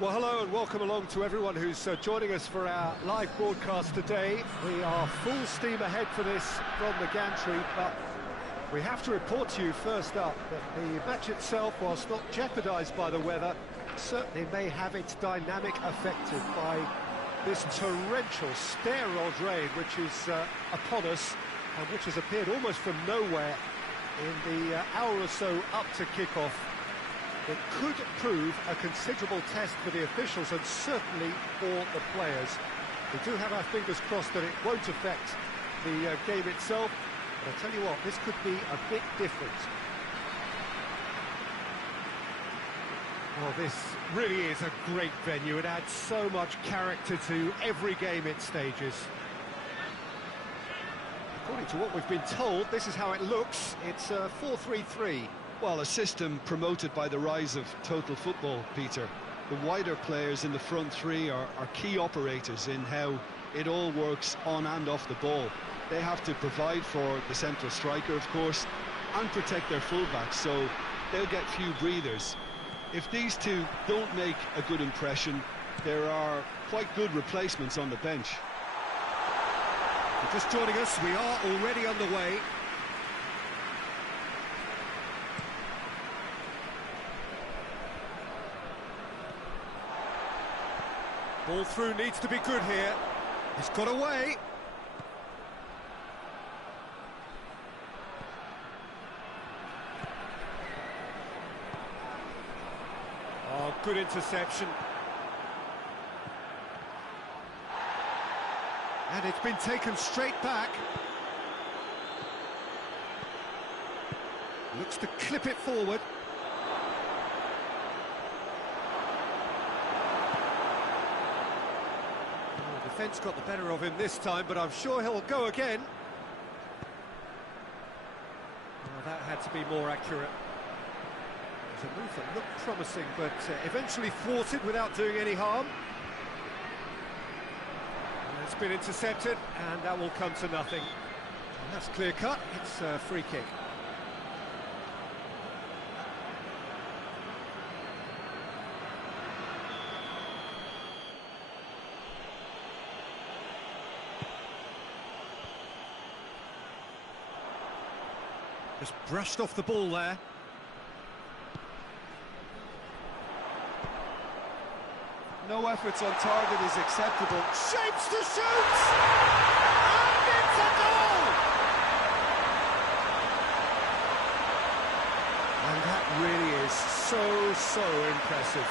Well, hello and welcome along to everyone who's joining us for our live broadcast today. We are full steam ahead for this from the gantry, but we have to report to you first up that the match itself, whilst not jeopardised by the weather, certainly may have its dynamic affected by this torrential stair-rod rain which is upon us and which has appeared almost from nowhere in the hour or so up to kick-off. It could prove a considerable test for the officials and certainly for the players. We do have our fingers crossed that it won't affect the game itself, but I'll tell you what, this could be a bit different. Well, this really is a great venue. It adds so much character to every game it stages. According to what we've been told, this is how it looks. It's 4-3-3. Well, a system promoted by the rise of total football, Peter. The wider players in the front three are key operators in how it all works on and off the ball. They have to provide for the central striker, of course, and protect their fullbacks, so they'll get few breathers. If these two don't make a good impression, there are quite good replacements on the bench. If you're just joining us, we are already underway. Ball through needs to be good here. He's got away. Oh, good interception. And it's been taken straight back. Looks to clip it forward. Defence got the better of him this time, but I'm sure he'll go again. Oh, that had to be more accurate. It was a move that looked promising, but eventually thwarted without doing any harm. And it's been intercepted, and that will come to nothing. And that's clear cut. It's a free kick. Just brushed off the ball there. No efforts on target is acceptable. Shapes to shoot! And it's a goal! And that really is so impressive.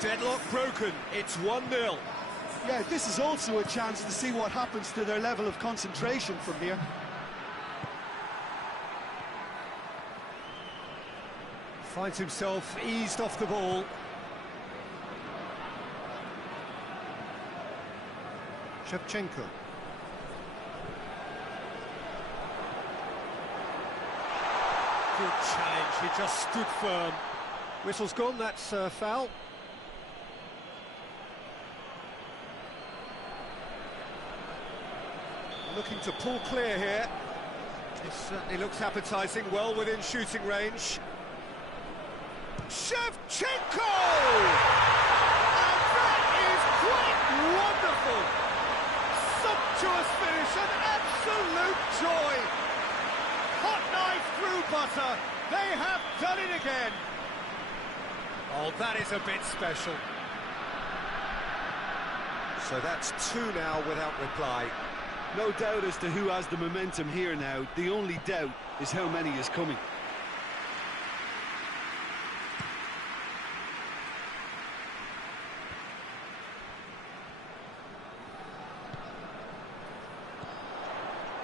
Deadlock broken, it's 1-0. Yeah, this is also a chance to see what happens to their level of concentration from here. Finds himself eased off the ball. Shevchenko. Good challenge, he just stood firm. Whistle's gone, that's foul. Looking to pull clear here. This certainly looks appetising, well within shooting range. Shevchenko! And that is quite wonderful! Sumptuous finish, an absolute joy! Hot knife through butter, they have done it again! Oh, that is a bit special. So that's 2 now without reply. No doubt as to who has the momentum here now. The only doubt is how many is coming.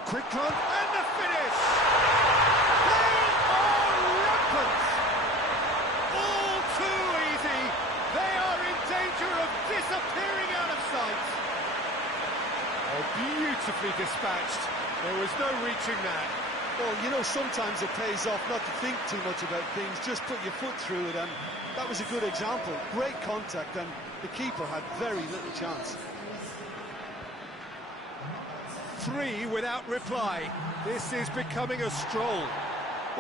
Quick run and the finish! They are rampant! All too easy! They are in danger of disappearing out of sight! Oh, beautifully dispatched. There was no reaching that. Well, you know, sometimes it pays off not to think too much about things, just put your foot through it, and that was a good example. Great contact, and the keeper had very little chance. 3 without reply. This is becoming a stroll.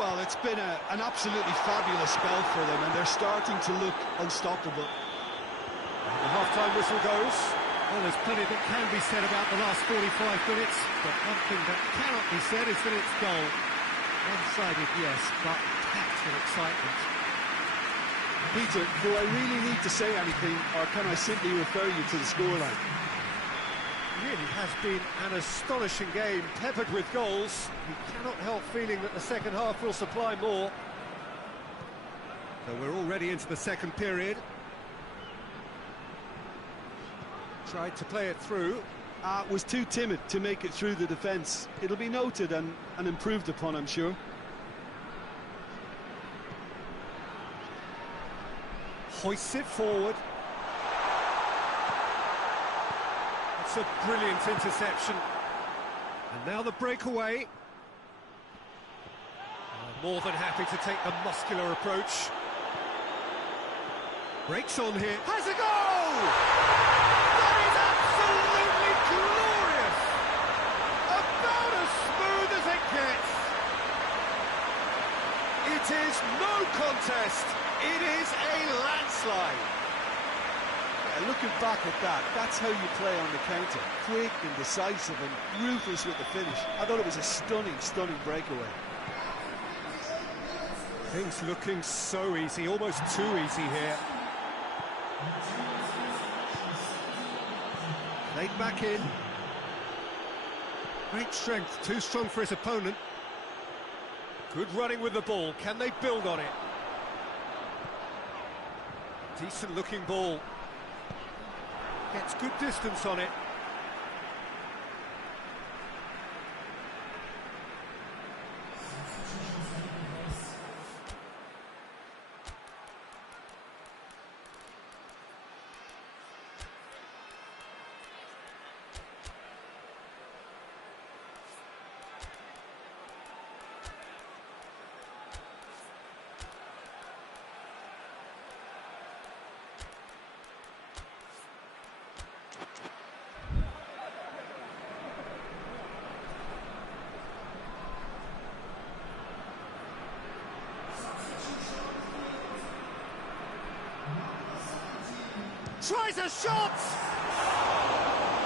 Well, it's been an absolutely fabulous spell for them, and they're starting to look unstoppable. The half-time whistle goes. Well, there's plenty that can be said about the last 45 minutes, but one thing that cannot be said is that it's dull. One-sided, yes, but packed with excitement. Peter, do I really need to say anything, or can I simply refer you to the scoreline? It really has been an astonishing game, peppered with goals. You cannot help feeling that the second half will supply more. So we're already into the second period. Tried to play it through. Was too timid to make it through the defence. It'll be noted and improved upon, I'm sure. Hoists it forward. It's a brilliant interception. And now the breakaway. More than happy to take the muscular approach. Breaks on here. Has a goal! That is absolutely glorious! About as smooth as it gets. It is no contest. It is a landslide. Yeah, looking back at that, that's how you play on the counter. Quick and decisive and ruthless with the finish. I thought it was a stunning, stunning breakaway. Things looking so easy, almost too easy here. Played back in. Great strength, too strong for his opponent. Good running with the ball, can they build on it? Decent looking ball. Gets good distance on it. Tries a shot!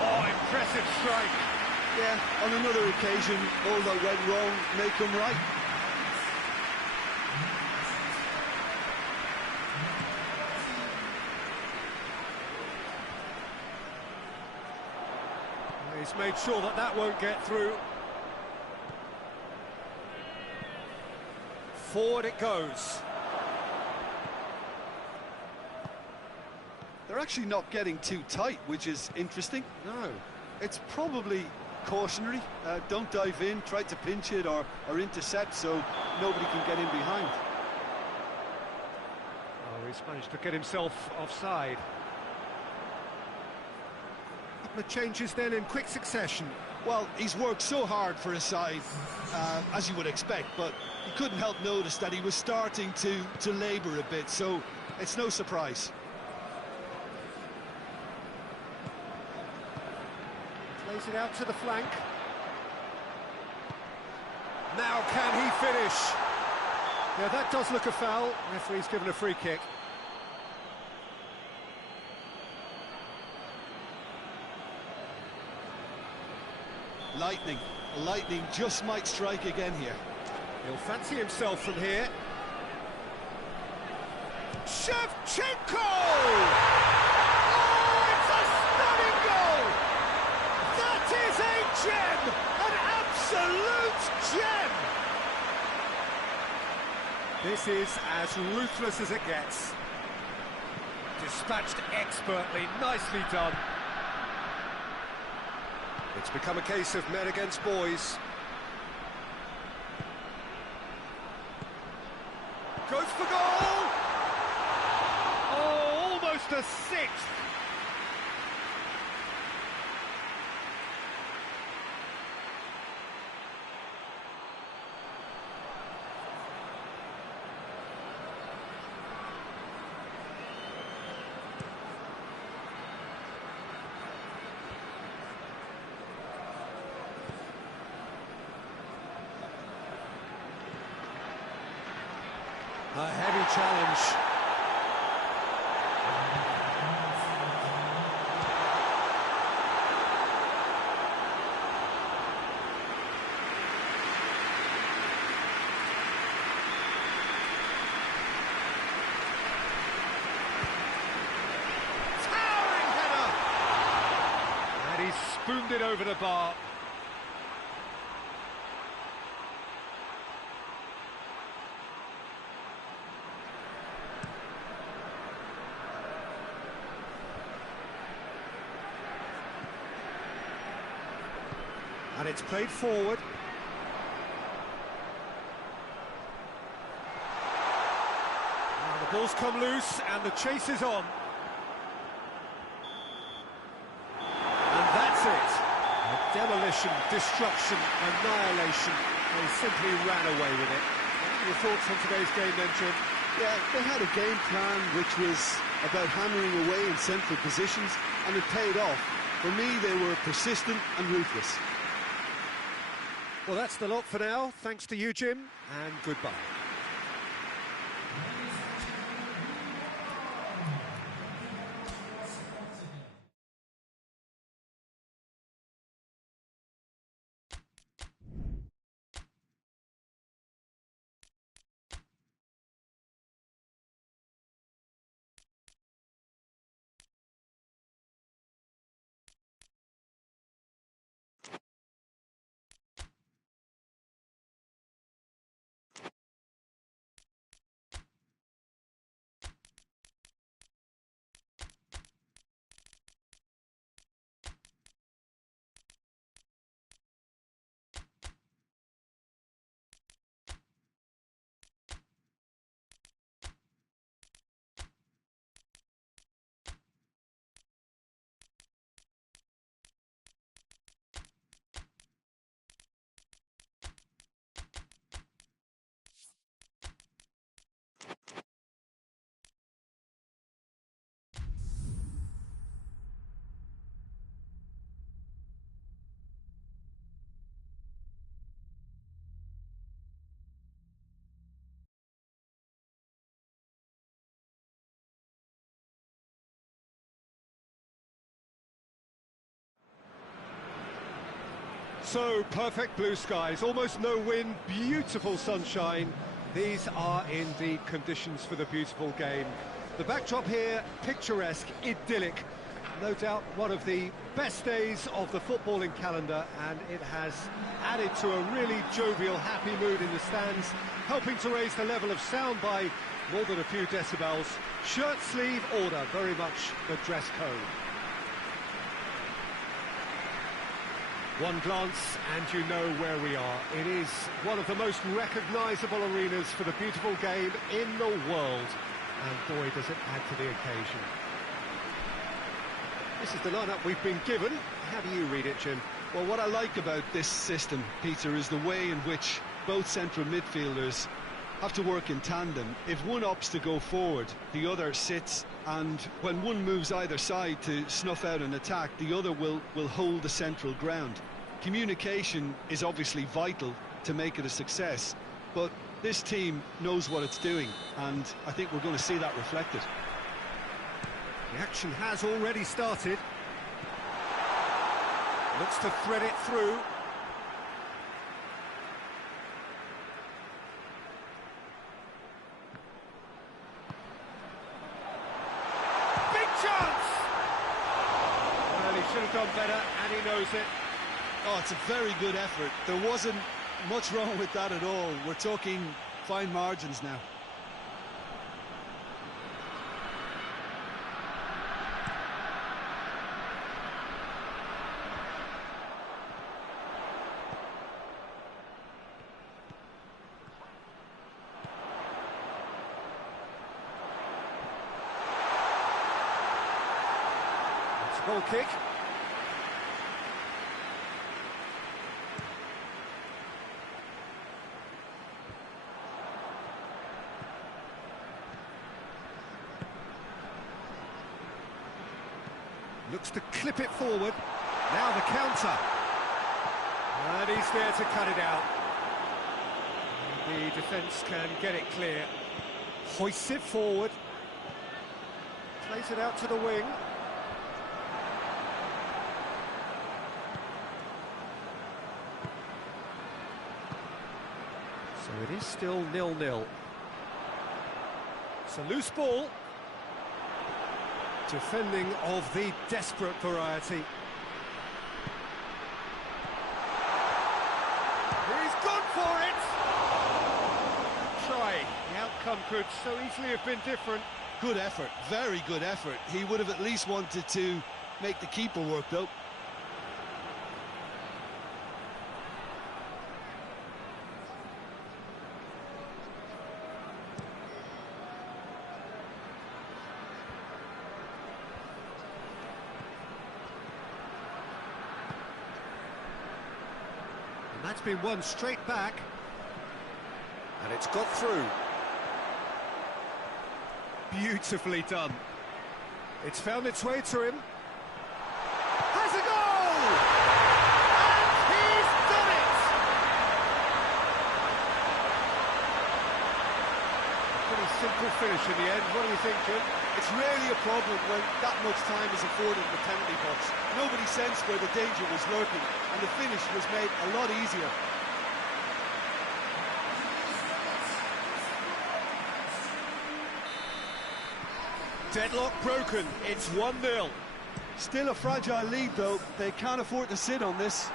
Oh, impressive strike. Yeah, on another occasion, all that went wrong may come right. He's made sure that that won't get through. Forward it goes. They're actually not getting too tight, which is interesting. No. It's probably cautionary. Don't dive in, try to pinch it or intercept so nobody can get in behind. Oh, he's managed to get himself offside. Couple of changes then in quick succession. Well, he's worked so hard for his side, as you would expect, but he couldn't help notice that he was starting to labour a bit, so it's no surprise. Plays it out to the flank. Now can he finish? Yeah, that does look a foul. Referee's given a free kick. Lightning just might strike again here. He'll fancy himself from here. Shevchenko! Oh, it's a stunning goal! That is a gem! An absolute gem! This is as ruthless as it gets. Dispatched expertly, nicely done. It's become a case of men against boys. Goes for goal! Oh, almost a sixth! A heavy challenge. Towering header! And he spooned it over the bar. And it's played forward. Now the ball's come loose and the chase is on. And that's it. Demolition, destruction, annihilation. They simply ran away with it. Your thoughts on today's game then, Jim? Yeah, they had a game plan which was about hammering away in central positions, and it paid off. For me, they were persistent and ruthless. Well, that's the lot for now. Thanks to you, Jim, and goodbye. So, perfect blue skies, almost no wind, beautiful sunshine. These are indeed conditions for the beautiful game. The backdrop here, picturesque, idyllic. No doubt one of the best days of the footballing calendar, and it has added to a really jovial, happy mood in the stands, helping to raise the level of sound by more than a few decibels. Shirt sleeve order, very much the dress code. One glance and you know where we are. It is one of the most recognisable arenas for the beautiful game in the world. And boy, does it add to the occasion. This is the lineup we've been given. How do you read it, Jim? Well, what I like about this system, Peter, is the way in which both central midfielders have to work in tandem. If one opts to go forward, the other sits, and when one moves either side to snuff out an attack, the other will hold the central ground. Communication is obviously vital to make it a success, but this team knows what it's doing, and I think we're going to see that reflected. The action has already started. Looks to thread it through. Should have done better, and he knows it. Oh, it's a very good effort. There wasn't much wrong with that at all. We're talking fine margins now. It's a goal kick. Looks to clip it forward. Now the counter. And he's there to cut it out. The defence can get it clear. Hoists it forward. Plays it out to the wing. So it is still 0-0. It's a loose ball. Defending of the desperate variety. He's gone for it! Try. The outcome could so easily have been different. Good effort, very good effort. He would have at least wanted to make the keeper work, though. And that's been won straight back. And it's got through. Beautifully done. It's found its way to him. Has a goal! And he's done it! A pretty simple finish in the end. What do you think, Jim? It's rarely a problem when that much time is afforded in the penalty box. Nobody sensed where the danger was lurking, and the finish was made a lot easier. Deadlock broken, it's 1-0. Still a fragile lead, though. They can't afford to sit on this.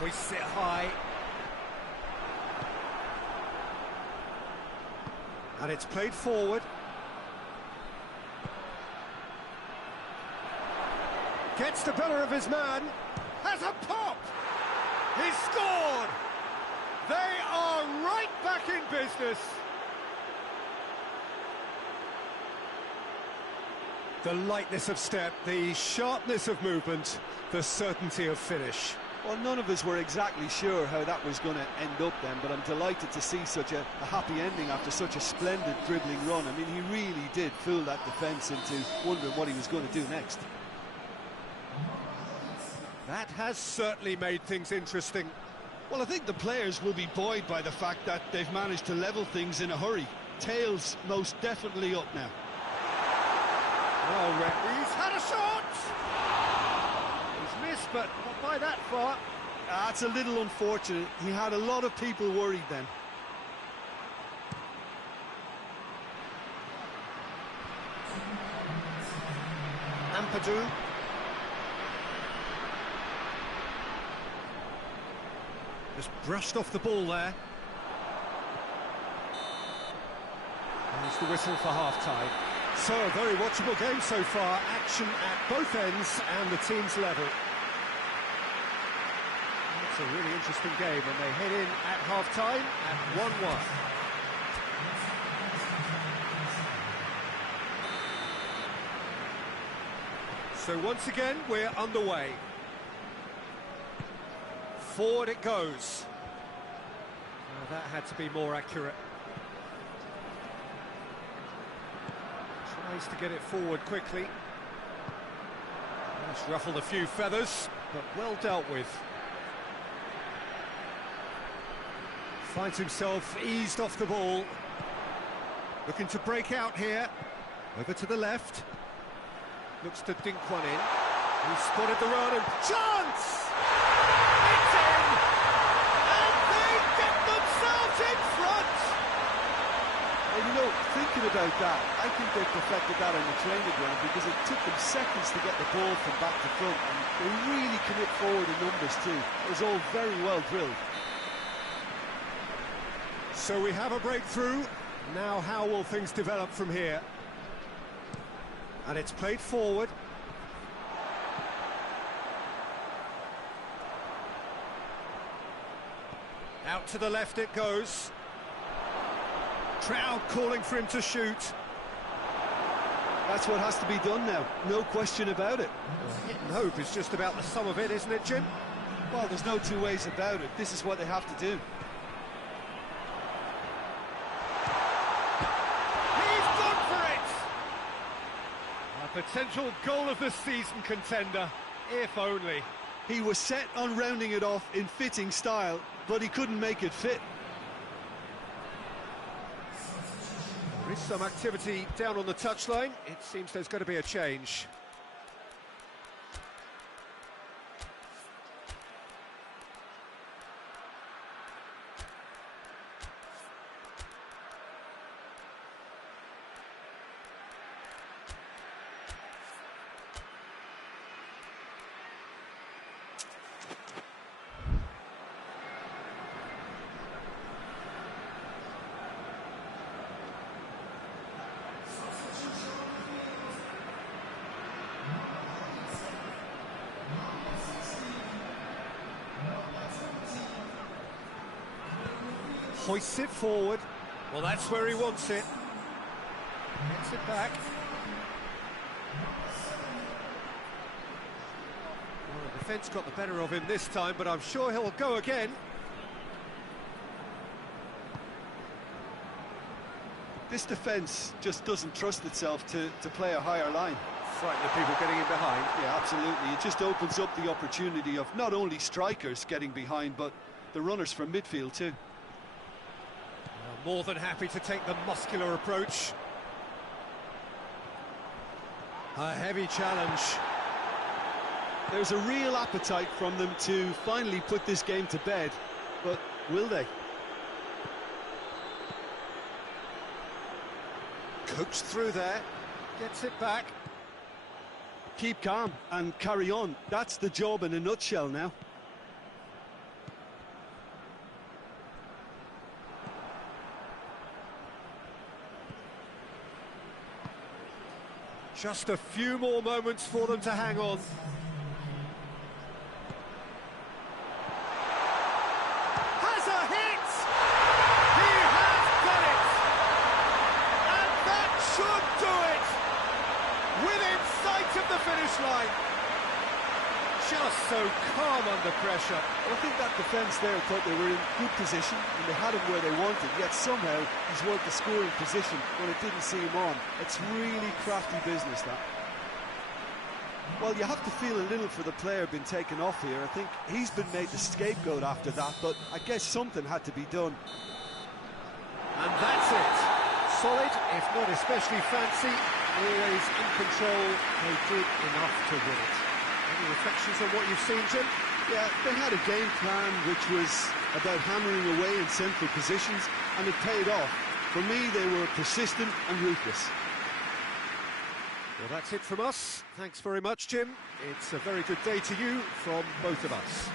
Hoists it high. And it's played forward. Gets the better of his man. Has a pop! He's scored! They are right back in business. The lightness of step, the sharpness of movement, the certainty of finish. Well, none of us were exactly sure how that was going to end up then, but I'm delighted to see such a happy ending after such a splendid dribbling run. I mean, he really did fool that defence into wondering what he was going to do next. That has certainly made things interesting. Well, I think the players will be buoyed by the fact that they've managed to level things in a hurry. Tails most definitely up now. Well, he's had a shot! He's missed, but not by that far. That's a little unfortunate. He had a lot of people worried then. Ampadu. Just brushed off the ball there. There's the whistle for half-time. So, a very watchable game so far. Action at both ends and the teams level. It's a really interesting game, and they head in at half-time at 1-1. So once again, we're underway. Forward it goes. Now, that had to be more accurate. Tries to get it forward quickly. That's ruffled a few feathers, but well dealt with. Finds himself eased off the ball. Looking to break out here. Over to the left. Looks to dink one in. He spotted the run and chance! It's in! And they get themselves in front! And you know, thinking about that, I think they perfected that on the training ground because it took them seconds to get the ball from back to front, and they really commit forward in numbers too. It was all very well drilled. So we have a breakthrough. Now how will things develop from here? And it's played forward. Out to the left it goes. Crowd calling for him to shoot. That's what has to be done now, no question about it. Hit and hope is just about the sum of it, isn't it, Jim? Well, there's no two ways about it. This is what they have to do. He's gone for it! A potential goal of the season contender, if only. He was set on rounding it off in fitting style, but he couldn't make it fit. With some activity down on the touchline, it seems there's going to be a change. Hoists it forward. Well, that's where he wants it. Gets it back. Well, the defence got the better of him this time, but I'm sure he'll go again. This defence just doesn't trust itself to play a higher line. Frighten the people getting in behind. Yeah, absolutely. It just opens up the opportunity of not only strikers getting behind, but the runners from midfield too. More than happy to take the muscular approach. A heavy challenge. There's a real appetite from them to finally put this game to bed, but will they? Coached through there, gets it back. Keep calm and carry on. That's the job in a nutshell now. Just a few more moments for them to hang on. Has a hit! He has got it! And that should do it! Within sight of the finish line. Just so calm under pressure. I think that defence there thought they were in good position and they had him where they wanted, yet somehow he's worked the scoring position when it didn't see him on. It's really crafty business, that. Well, you have to feel a little for the player being taken off here. I think he's been made the scapegoat after that, but I guess something had to be done. And that's it. Solid, if not especially fancy, always in control. They did enough to win it. Any reflections on what you've seen, Jim? Yeah, they had a game plan which was about hammering away in central positions, and it paid off. For me, they were persistent and ruthless. Well, that's it from us. Thanks very much, Jim. It's a very good day to you from both of us.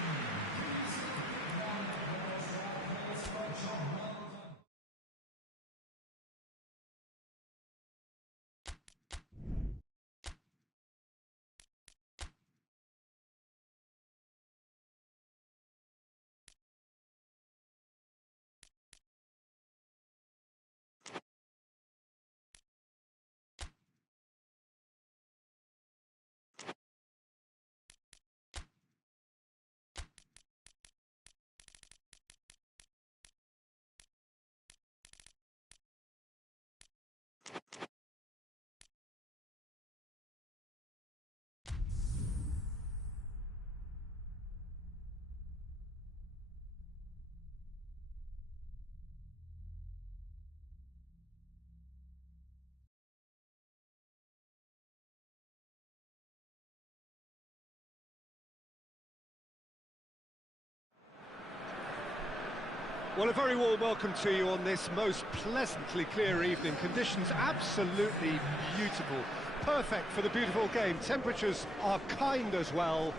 Well, a very warm welcome to you on this most pleasantly clear evening. Conditions absolutely beautiful. Perfect for the beautiful game. Temperatures are kind as well.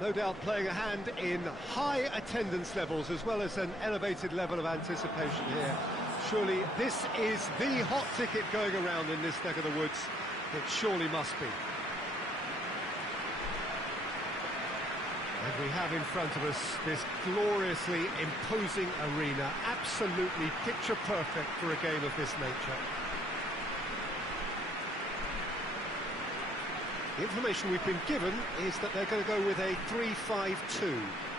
No doubt playing a hand in high attendance levels as well as an elevated level of anticipation here. Surely this is the hot ticket going around in this neck of the woods. It surely must be. And we have in front of us this gloriously imposing arena, absolutely picture perfect for a game of this nature. The information we've been given is that they're going to go with a 3-5-2.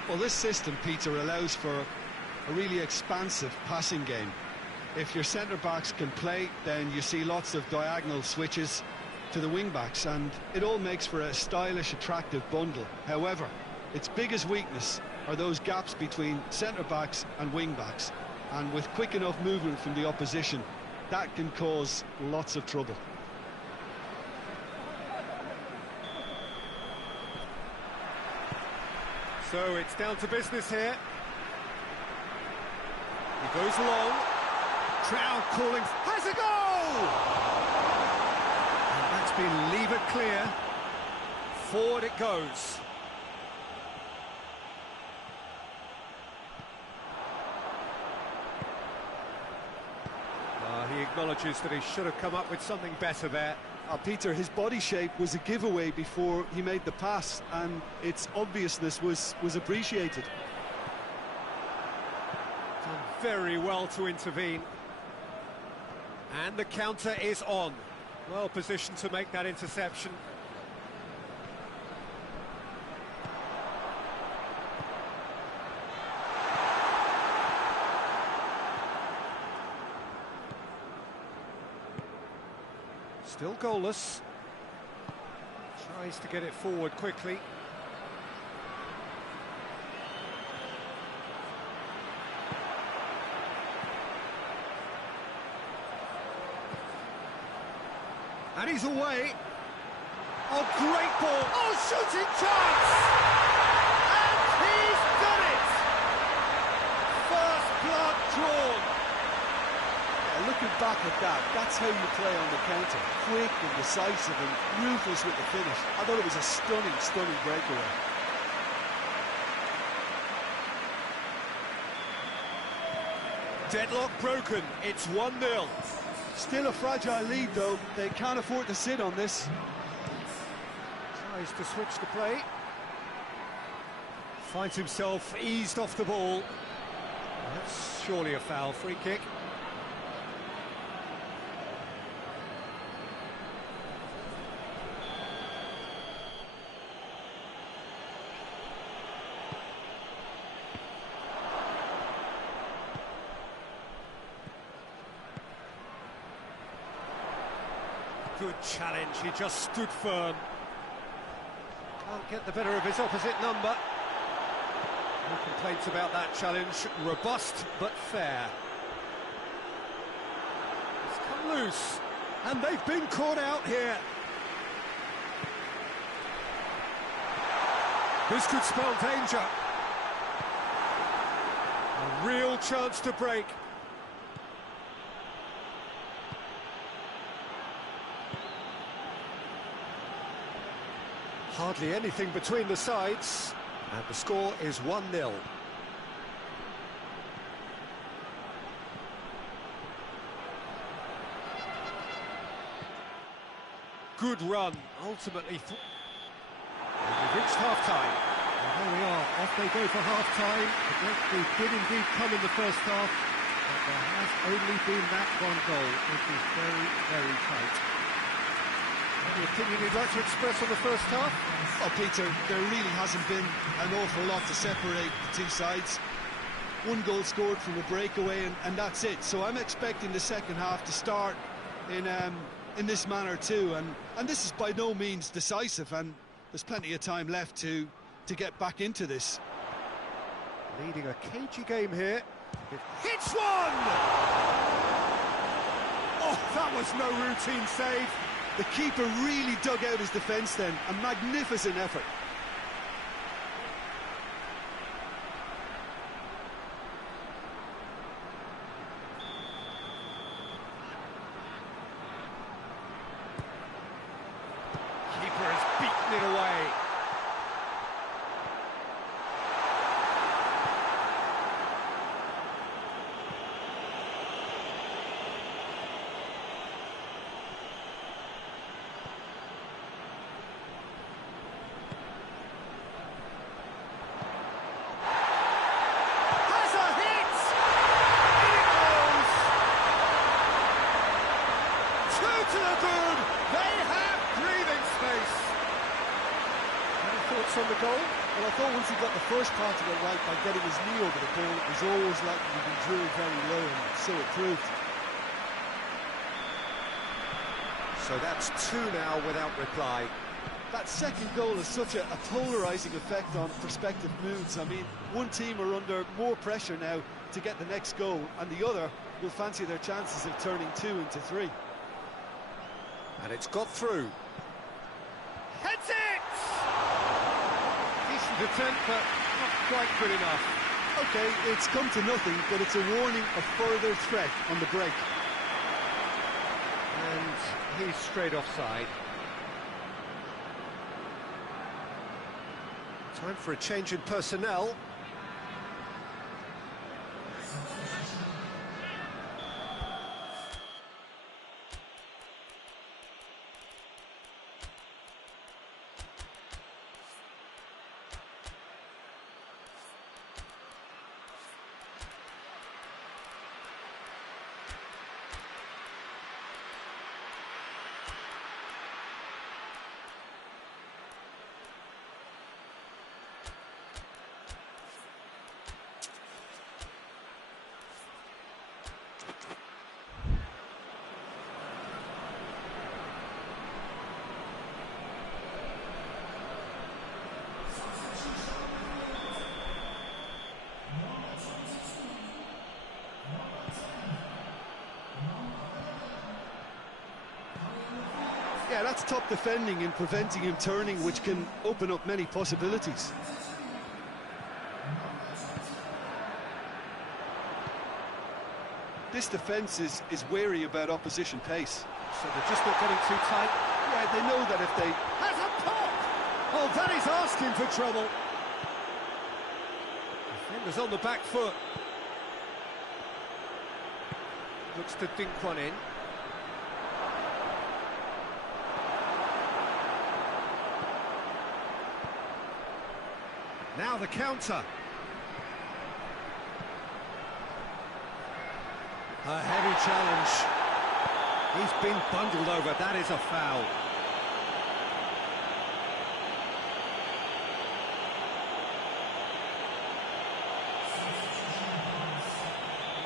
Well, this system, Peter, allows for a really expansive passing game. If your centre-backs can play, then you see lots of diagonal switches to the wing-backs, and it all makes for a stylish, attractive bundle. However, its biggest weakness are those gaps between centre-backs and wing-backs, and with quick enough movement from the opposition, that can cause lots of trouble. So it's down to business here. He goes long. Crowd calling, has a goal! And that's been levered clear. Forward it goes. He acknowledges that he should have come up with something better there. Peter, his body shape was a giveaway before he made the pass, and its obviousness was appreciated. Done very well to intervene. And the counter is on. Well positioned to make that interception. Still goalless. Tries to get it forward quickly. And he's away. Oh, great ball. Oh, shooting chance! And he's done it! First blood drawn. Looking back at that, that's how you play on the counter. Quick and decisive and ruthless with the finish. I thought it was a stunning, stunning breakaway. Deadlock broken, it's 1-0. Still a fragile lead, though. They can't afford to sit on this. Tries to switch the play. Finds himself eased off the ball. That's surely a foul, free kick. Good challenge, he just stood firm. Can't get the better of his opposite number. No complaints about that challenge. Robust but fair. It's come loose, and they've been caught out here. This could spell danger. A real chance to break. Hardly anything between the sides, and the score is 1-0. Good run, ultimately. We've reached half-time. And there we are, off they go for half-time. The breakthrough did indeed come in the first half, but there has only been that one goal, which is very, very tight. Any opinion you'd like to express on the first half? Oh, Peter, there really hasn't been an awful lot to separate the two sides. One goal scored from a breakaway, and that's it. So I'm expecting the second half to start in this manner too. And this is by no means decisive, and there's plenty of time left to get back into this. Leading a cagey game here. It hits one! Oh, that was no routine save. The keeper really dug out his defence then. A magnificent effort. Keeper has beaten it away. On the goal? Well, I thought once he got the first part of it right by getting his knee over the ball, it was always likely to be drilled very low, and so it proved. So that's 2 now without reply. That second goal has such a polarising effect on prospective moods. I mean, one team are under more pressure now to get the next goal, and the other, will fancy their chances of turning 2 into 3. And it's got through. Heads it! Decent attempt, but not quite good enough. Okay, it's come to nothing, but it's a warning of further threat on the break. And he's straight offside. Time for a change in personnel. Yeah, that's top defending and preventing him turning, which can open up many possibilities. This defence is wary about opposition pace. So they're just not getting too tight. Yeah, they know that if they... Has a pop! Oh, that is asking for trouble. Defender's on the back foot. Looks to dink one in. Now the counter. A heavy challenge. He's been bundled over. That is a foul.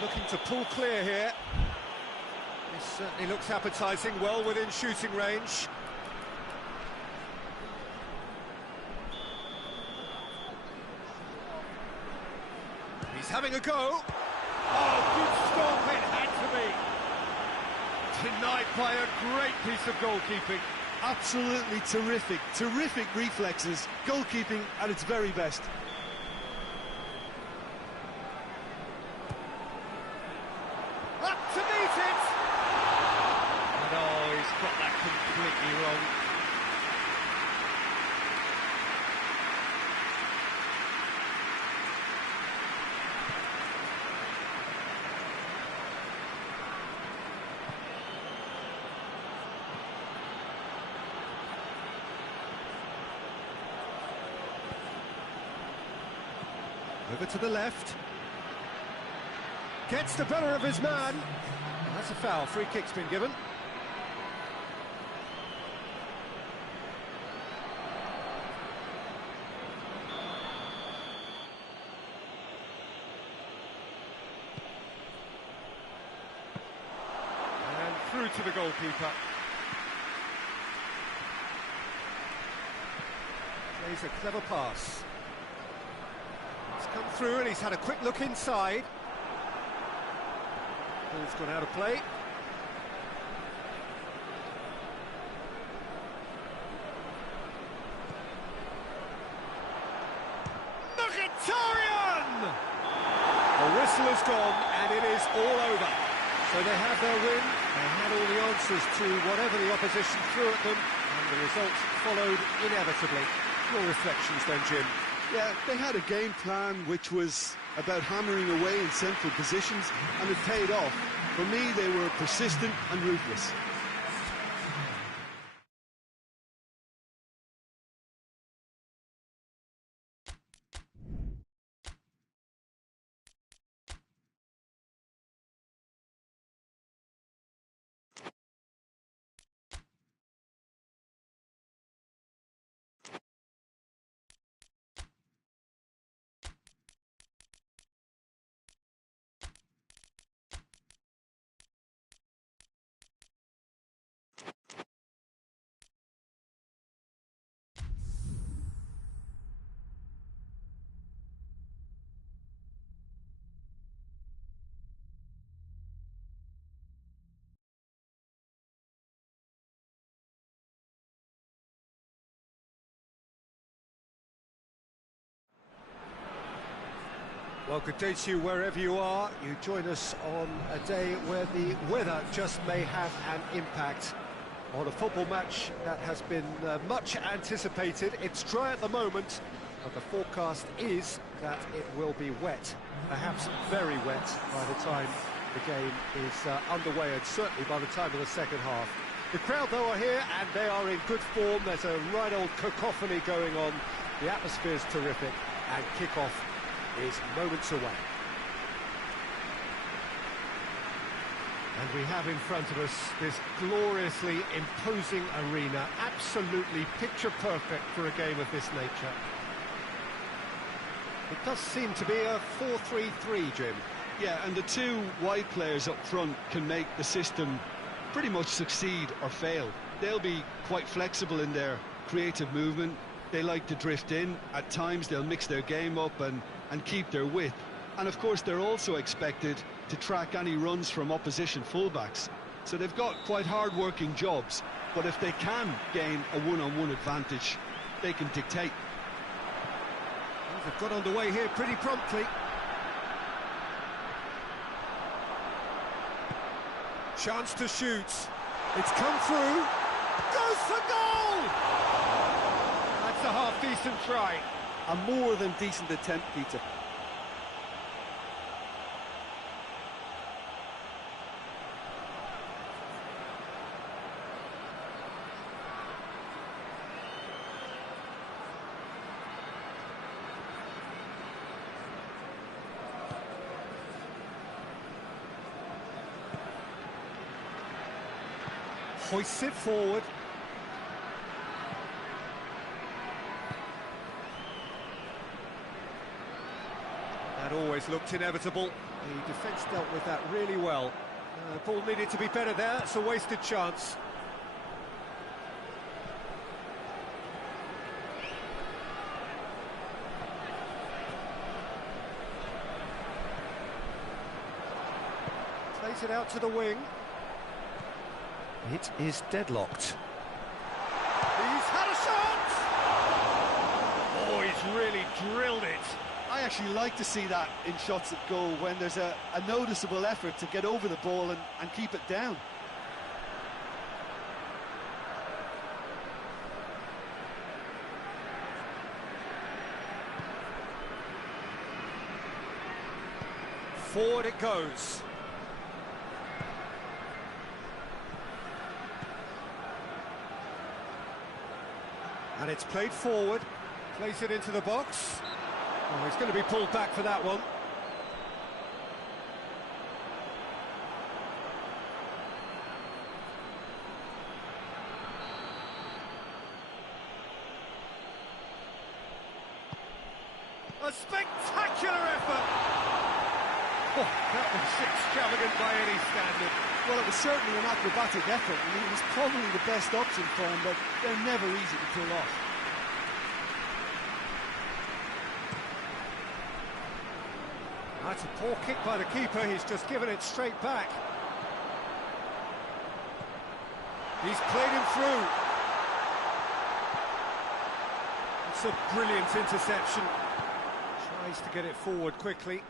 Looking to pull clear here. This certainly looks appetising, well within shooting range. He's having a go. Oh, good stop, it had to be. Denied by a great piece of goalkeeping. Absolutely terrific, terrific reflexes, goalkeeping at its very best. Up to meet it! And oh, he's got that completely wrong. Over to the left. Gets the better of his man. And that's a foul. Free kick's been given. And through to the goalkeeper. Plays a clever pass. He's come through and he's had a quick look inside. Ball's gone out of play. Mkhitaryan! The whistle is gone and it is all over. So they have their win. They had all the answers to whatever the opposition threw at them, and the results followed inevitably. Your reflections then, Jim? Yeah, they had a game plan which was about hammering away in central positions, and it paid off. For me, they were persistent and ruthless. Well, good day to you wherever you are. You join us on a day where the weather just may have an impact on a football match that has been much anticipated. It's dry at the moment, but the forecast is that it will be wet, perhaps very wet by the time the game is underway, and certainly by the time of the second half. The crowd, though, are here, and they are in good form. There's a right old cacophony going on. The atmosphere's terrific, and kick-off is moments away. And we have in front of us this gloriously imposing arena, absolutely picture perfect for a game of this nature. It does seem to be a 4-3-3, Jim. Yeah, and the two wide players up front can make the system pretty much succeed or fail. They'll be quite flexible in their creative movement. They like to drift in. At times they'll mix their game up and keep their width. And of course they're also expected to track any runs from opposition fullbacks. So they've got quite hard-working jobs, but if they can gain a one-on-one advantage, they can dictate. Well, they've got underway here pretty promptly. Chance to shoot. It's come through. Goes for goal! That's a half-decent try. A more than decent attempt, Peter. Hoists it forward. That always looked inevitable. The defence dealt with that really well. Ball needed to be better there. It's a wasted chance. Plays it out to the wing. It is deadlocked. He's had a shot! Oh, he's really drilled it. I actually like to see that in shots at goal, when there's a noticeable effort to get over the ball and keep it down. Forward it goes. And it's played forward. Place it into the box. Oh, he's going to be pulled back for that one. A spectacular effort! Oh, that was extravagant by any standard. Well, it was certainly an acrobatic effort, and it was probably the best option for him, but they're never easy to pull off. That's a poor kick by the keeper. He's just given it straight back. He's played him through. It's a brilliant interception. Tries to get it forward quickly.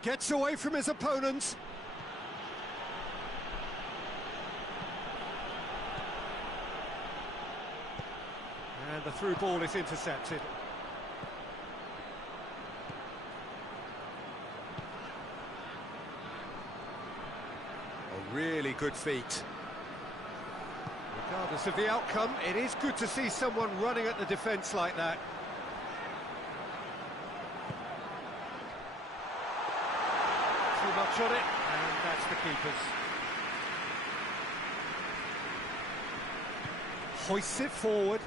Gets away from his opponent. And the through ball is intercepted. A really good feat. Regardless of the outcome, it is good to see someone running at the defence like that. Too much on it, and that's the keeper's. Hoists it forward.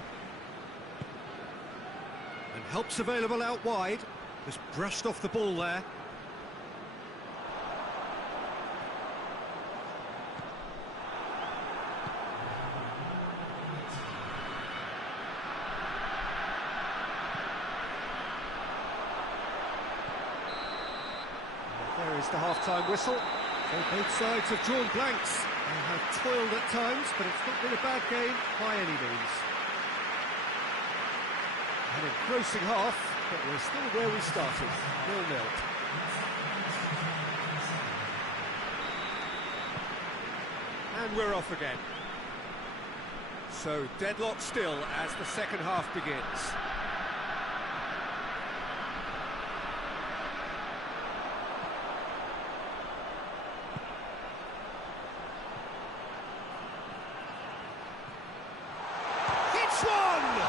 And help's available out wide. Just brushed off the ball there. There is the half-time whistle. So both sides have drawn blanks. They have toiled at times, but it's not been a bad game by any means. An engrossing half, but we're still where we started, 0-0. And we're off again. So deadlock still as the second half begins. It's one!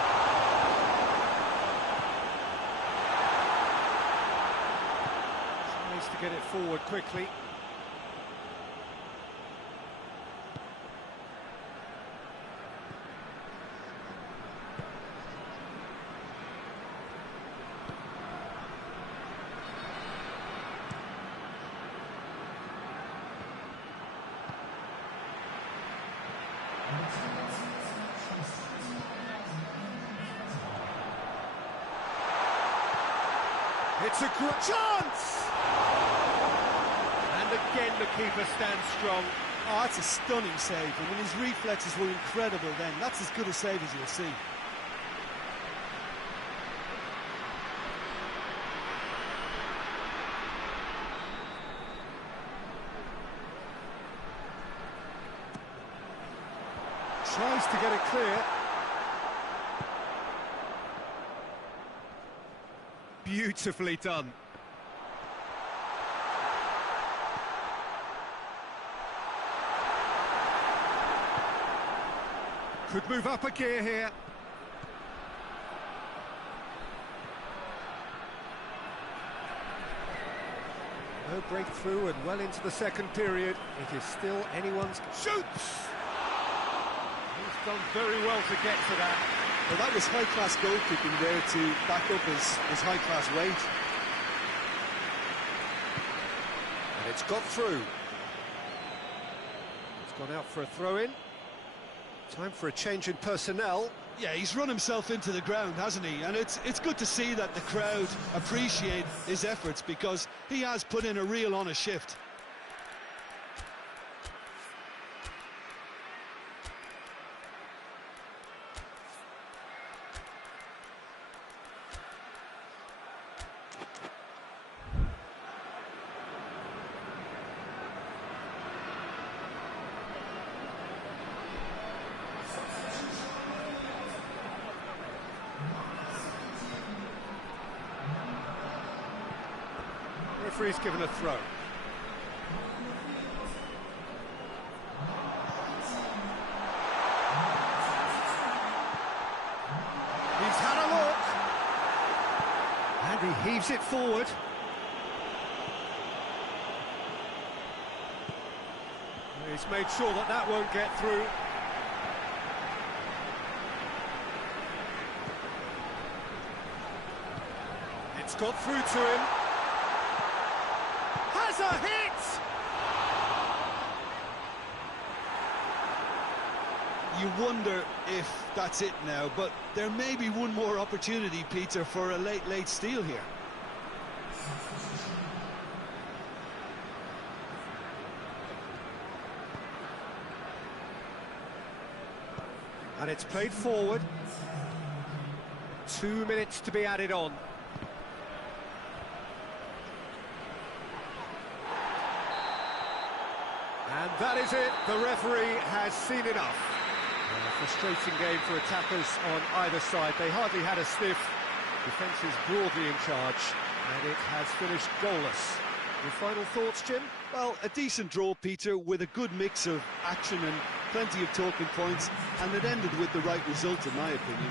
Tries to get it forward quickly. It's a good chance! And again the keeper stands strong. Oh, that's a stunning save. I mean, his reflexes were incredible then. That's as good a save as you'll see. Tries to get it clear. Beautifully done. Could move up a gear here. No breakthrough and well into the second period. It is still anyone's... Shoots! He's done very well to get to that. Well, that was high-class goalkeeping there to back up his high-class weight. And it's got through. It's gone out for a throw-in. Time for a change in personnel. Yeah, he's run himself into the ground, hasn't he? And it's good to see that the crowd appreciate his efforts because he has put in a real honest shift. Referee's given a throw. He's had a look. And he heaves it forward. He's made sure that that won't get through. It's got through to him. Has a hit! You wonder if that's it now, but there may be one more opportunity, Peter, for a late steal here. And it's played forward. 2 minutes to be added on. And that is it, the referee has seen enough. A frustrating game for attackers on either side. They hardly had a sniff. Defence is broadly in charge, and it has finished goalless. Your final thoughts, Jim? Well, a decent draw, Peter, with a good mix of action and plenty of talking points, and it ended with the right result, in my opinion.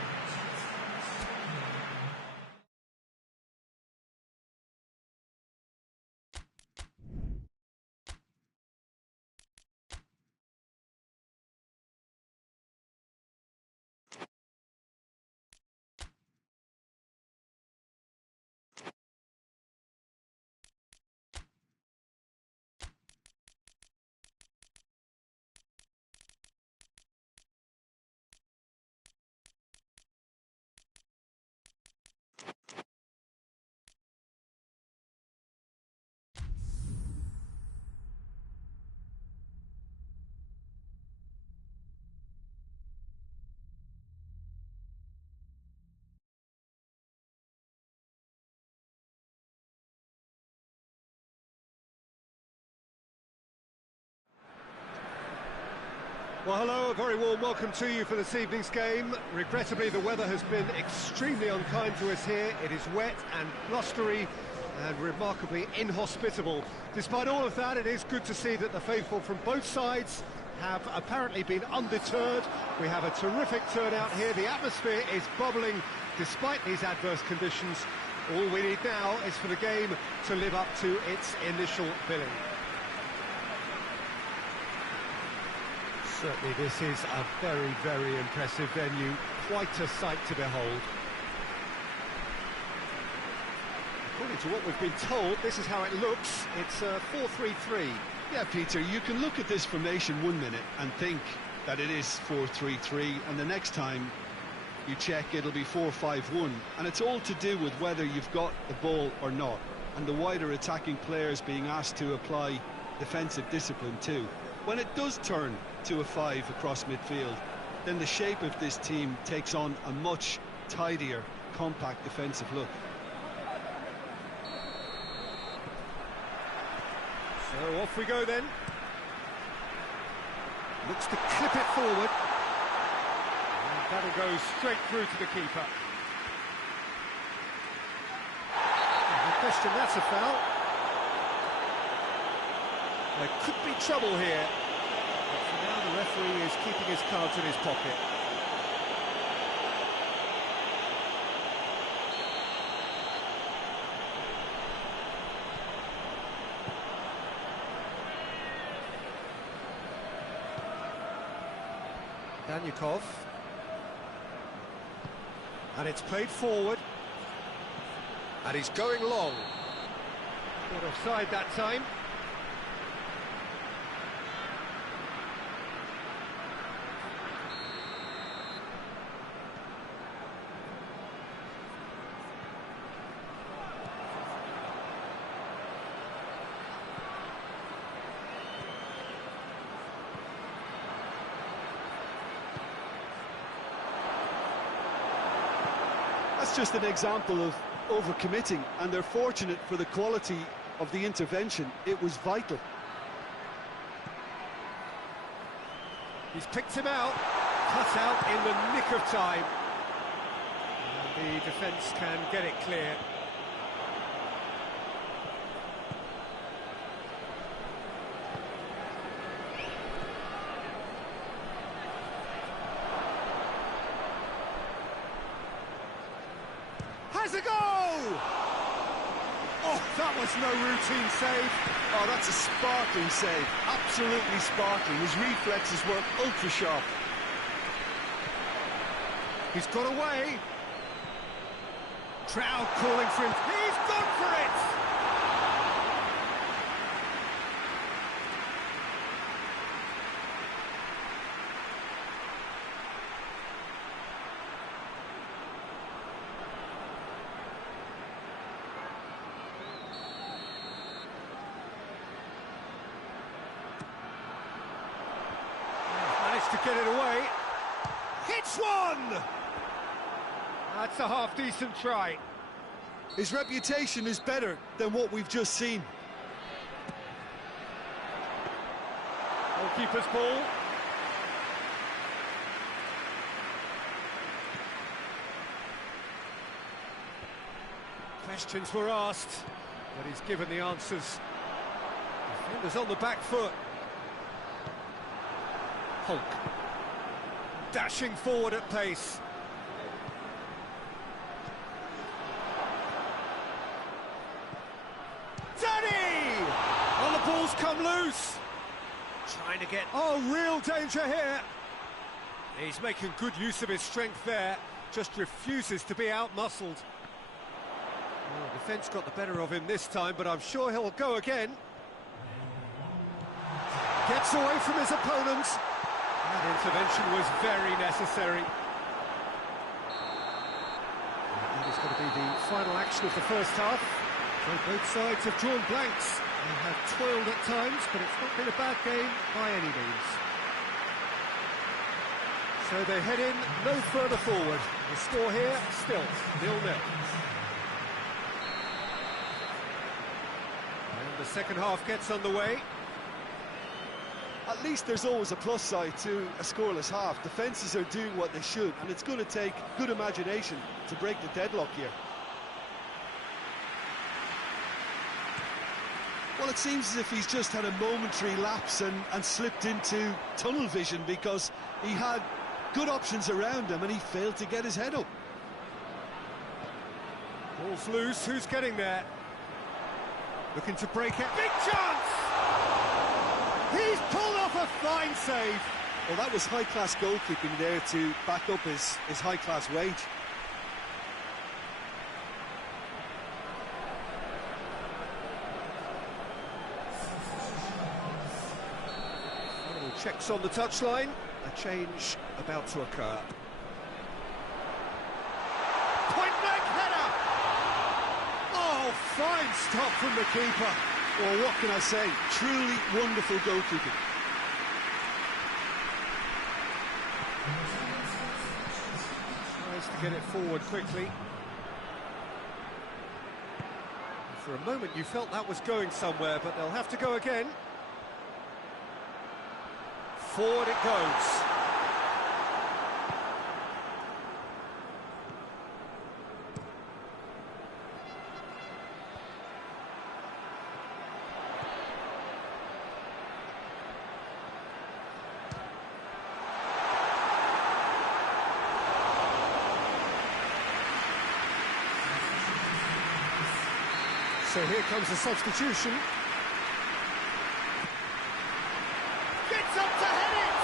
Well, hello, a very warm welcome to you for this evening's game. Regrettably, the weather has been extremely unkind to us here. It is wet and blustery and remarkably inhospitable. Despite all of that, it is good to see that the faithful from both sides have apparently been undeterred. We have a terrific turnout here. The atmosphere is bubbling despite these adverse conditions. All we need now is for the game to live up to its initial billing. Certainly this is a very, very impressive venue. Quite a sight to behold. According to what we've been told, this is how it looks. It's 4-3-3. Yeah, Peter, you can look at this formation 1 minute and think that it is 4-3-3, and the next time you check, it'll be 4-5-1. And it's all to do with whether you've got the ball or not, and the wider attacking players being asked to apply defensive discipline too. When it does turn to a 5 across midfield, then the shape of this team takes on a much tidier, compact defensive look. So off we go then. Looks to clip it forward. And that'll go straight through to the keeper. No question, that's a foul. There could be trouble here. But for now, the referee is keeping his cards in his pocket. Danyakov. And it's played forward. And he's going long. Not offside that time. That's just an example of overcommitting, and they're fortunate for the quality of the intervention. It was vital. He's picked him out, cut out in the nick of time. And the defence can get it clear. Has a goal! Oh, that was no routine save. Oh, that's a sparkling save. Absolutely sparkling. His reflexes were ultra sharp. He's got away. Crowd calling for him. He's gone for it! To get it away. Hits one! That's a half-decent try. His reputation is better than what we've just seen. Goalkeeper's ball. Questions were asked, but he's given the answers. Defenders on the back foot. Hulk. Dashing forward at pace. Danny! Well, the ball's come loose. Trying to get... Oh, real danger here. He's making good use of his strength there. Just refuses to be out-muscled. Well, the defence got the better of him this time, but I'm sure he'll go again. Gets away from his opponents. That intervention was very necessary. That is going to be the final action of the first half. So both sides have drawn blanks. They have toiled at times, but it's not been a bad game by any means. So they head in no further forward. The score here, still 0-0. And the second half gets underway. at least there's always a plus side to a scoreless half. Defences are doing what they should, and it's going to take good imagination to break the deadlock here. Well, it seems as if he's just had a momentary lapse and slipped into tunnel vision, because he had good options around him and he failed to get his head up. Ball's loose, who's getting there? Looking to break it, big chance! He's pulled off a fine save. Well, that was high-class goalkeeping there to back up his high-class wage. Checks on the touchline, a change about to occur. Point-blank header! Oh, fine stop from the keeper. Well, what can I say? Truly wonderful goalkeeping. Tries to get it forward quickly. For a moment you felt that was going somewhere, but they'll have to go again. Forward it goes. So here comes a substitution. Gets up to head it!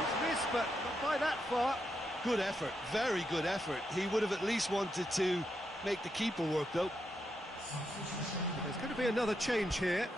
He's missed, but not by that far. Good effort, very good effort. He would have at least wanted to make the keeper work, though. There's going to be another change here.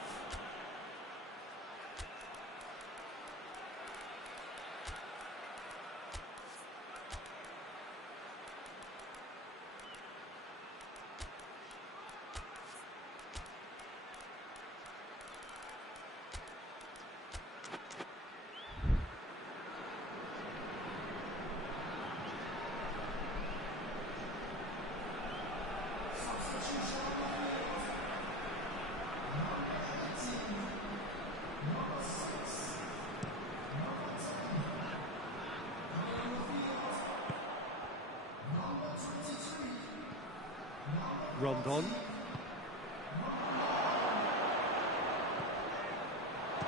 Rondon.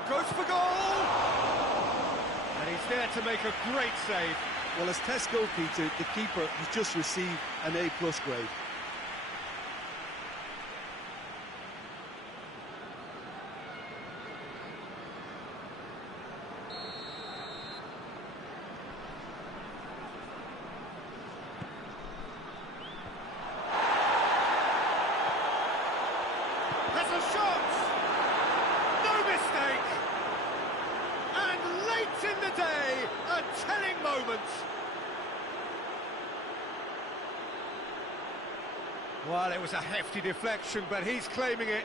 Goes for goal! And he's there to make a great save. Well, as test goalkeeper, the keeper has just received an A+ grade. In the day, a telling moment. Well, it was a hefty deflection, but he's claiming it.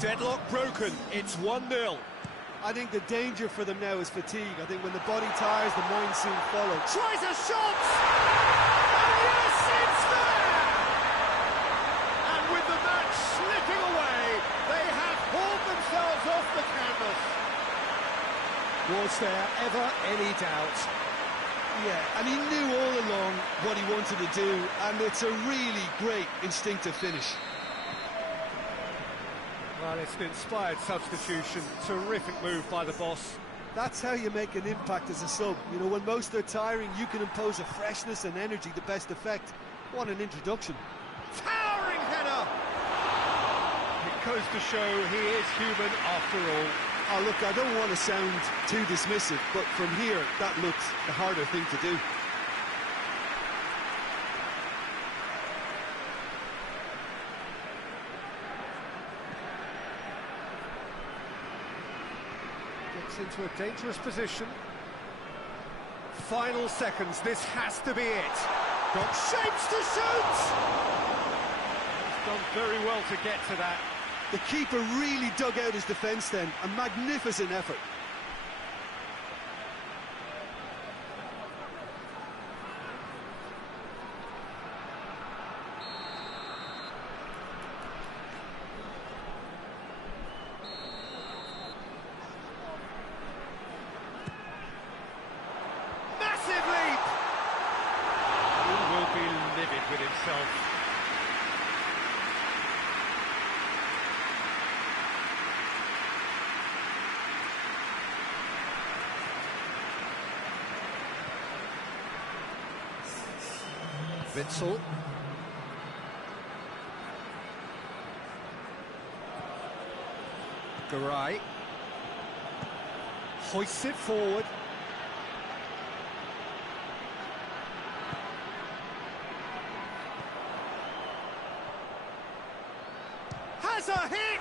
Deadlock broken, it's 1-0. I think the danger for them now is fatigue. I think when the body tires, the mind soon follows. Tries a shot! And yes, it's there! And with the match slipping away, they have hauled themselves off the canvas. Was there ever any doubt? Yeah, and he knew all along what he wanted to do, and it's a really great instinctive finish. Well, it's an inspired substitution. Terrific move by the boss. That's how you make an impact as a sub. You know, when most are tiring, you can impose a freshness and energy to best effect. What an introduction. Towering header! It goes to show he is human after all. Oh, look, I don't want to sound too dismissive, but from here, that looks the harder thing to do. Into a dangerous position. Final seconds, this has to be it. Got shapes to shoot! He's done very well to get to that. The keeper really dug out his defence then, a magnificent effort. Witzel. Garay. Hoists it forward. Has a hit!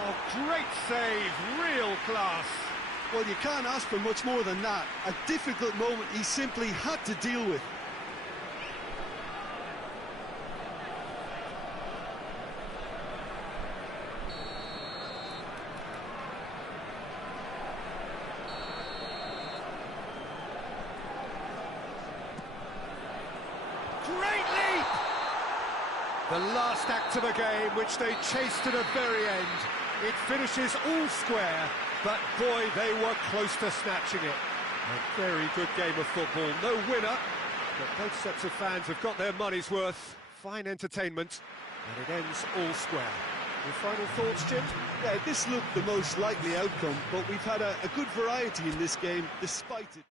Oh, great save, real class. Well, you can't ask for much more than that. A difficult moment he simply had to deal with. Great leap! The last act of a game, which they chased to the very end. It finishes all square, but boy, they were close to snatching it. A very good game of football. No winner, but both sets of fans have got their money's worth. Fine entertainment, and it ends all square. Your final thoughts, Jim? Yeah, this looked the most likely outcome, but we've had a good variety in this game, despite it.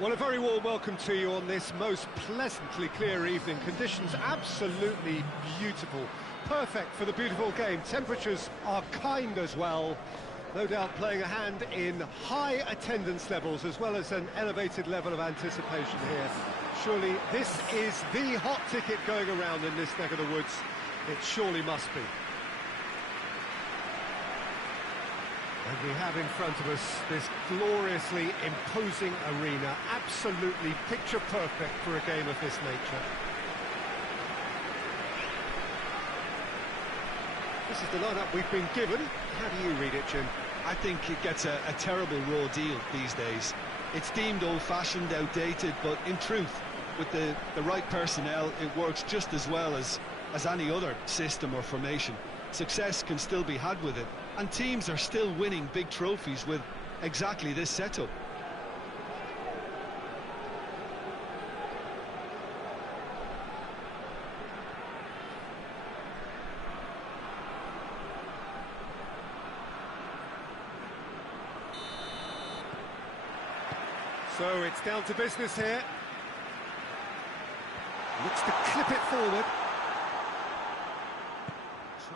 Well, a very warm welcome to you on this most pleasantly clear evening. Conditions absolutely beautiful. Perfect for the beautiful game. Temperatures are kind as well. No doubt playing a hand in high attendance levels as well as an elevated level of anticipation here. Surely this is the hot ticket going around in this neck of the woods. It surely must be. And we have in front of us this gloriously imposing arena, absolutely picture perfect for a game of this nature. This is the lineup we've been given. How do you read it, Jim? I think it gets a terrible raw deal these days. It's deemed old-fashioned, outdated, but in truth, with the right personnel, it works just as well as any other system or formation. Success can still be had with it, and teams are still winning big trophies with exactly this setup. So it's down to business here. Looks to clip it forward.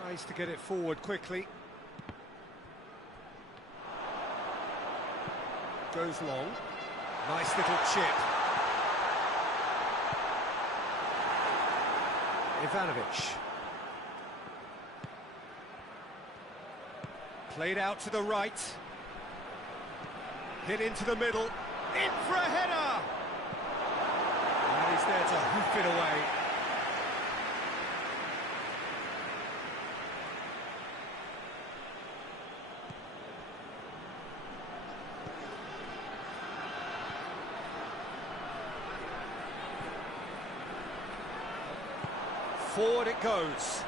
Tries to get it forward quickly. Goes long. Nice little chip. Ivanovic. Played out to the right. Hit into the middle. In for a header! And he's there to hoof it away. Forward it goes.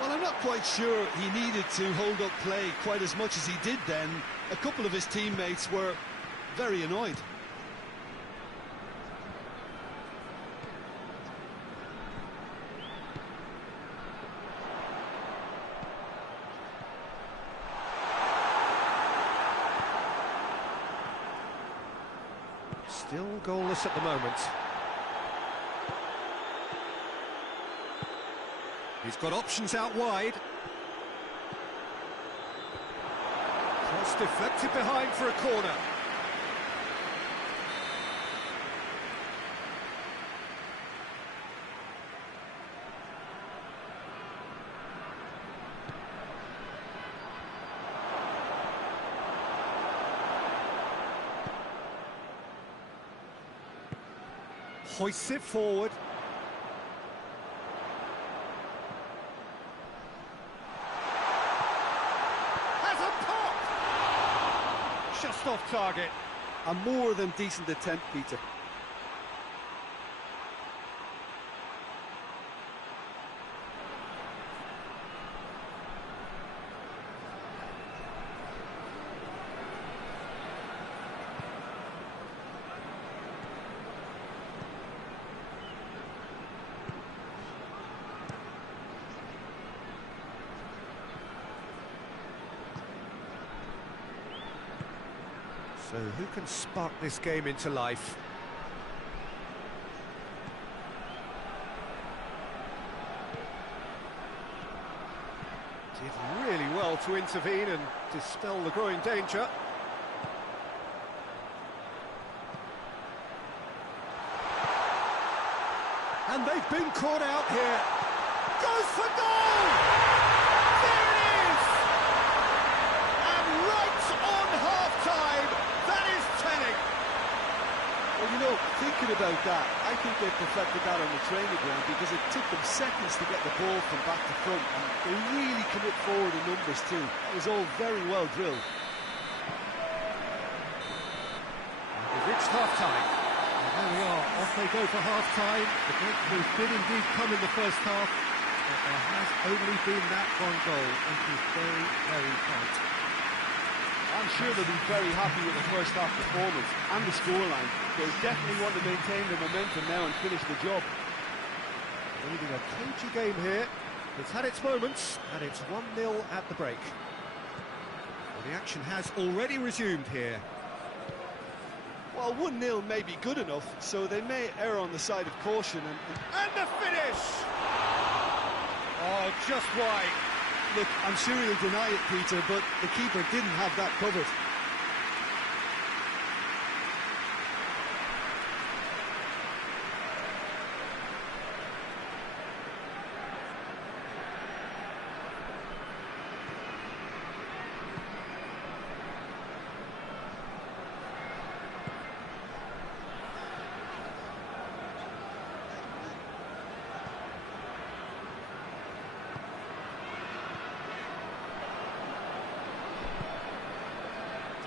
Well, I'm not quite sure he needed to hold up play quite as much as he did then. A couple of his teammates were very annoyed. Still goalless at the moment. He's got options out wide. Cross deflected behind for a corner. Hoists it forward. Has a pop! Just off target. A more than decent attempt, Peter. So who can spark this game into life? Did really well to intervene and dispel the growing danger. And they've been caught out here. Goes for goal! There it is! And right on half-time, that is telling. Well, you know, thinking about that, I think they perfected that on the training ground because it took them seconds to get the ball from back to front, and they really commit forward in numbers too. It was all very well drilled. They've reached half-time. There we are, off they go for half-time. The breakthrough did indeed come in the first half, but there has only been that one goal. It is very, very tight. I'm sure they'll be very happy with the first half performance and the scoreline. They definitely want to maintain the momentum now and finish the job. Leading a cagey game here. It's had its moments, and it's 1-0 at the break. Well, the action has already resumed here. Well, 1-0 may be good enough, so they may err on the side of caution. And the finish! Oh, just wide. Look, I'm sure he'll deny it, Peter, but the keeper didn't have that covered.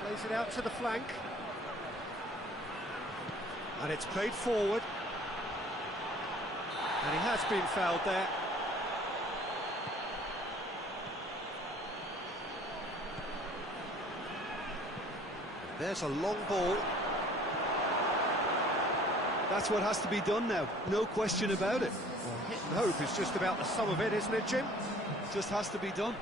Plays it out to the flank. And it's played forward. And he has been fouled there. There's a long ball. That's what has to be done now, no question about it. Well, hit and hope is just about the sum of it, isn't it, Jim? Just has to be done.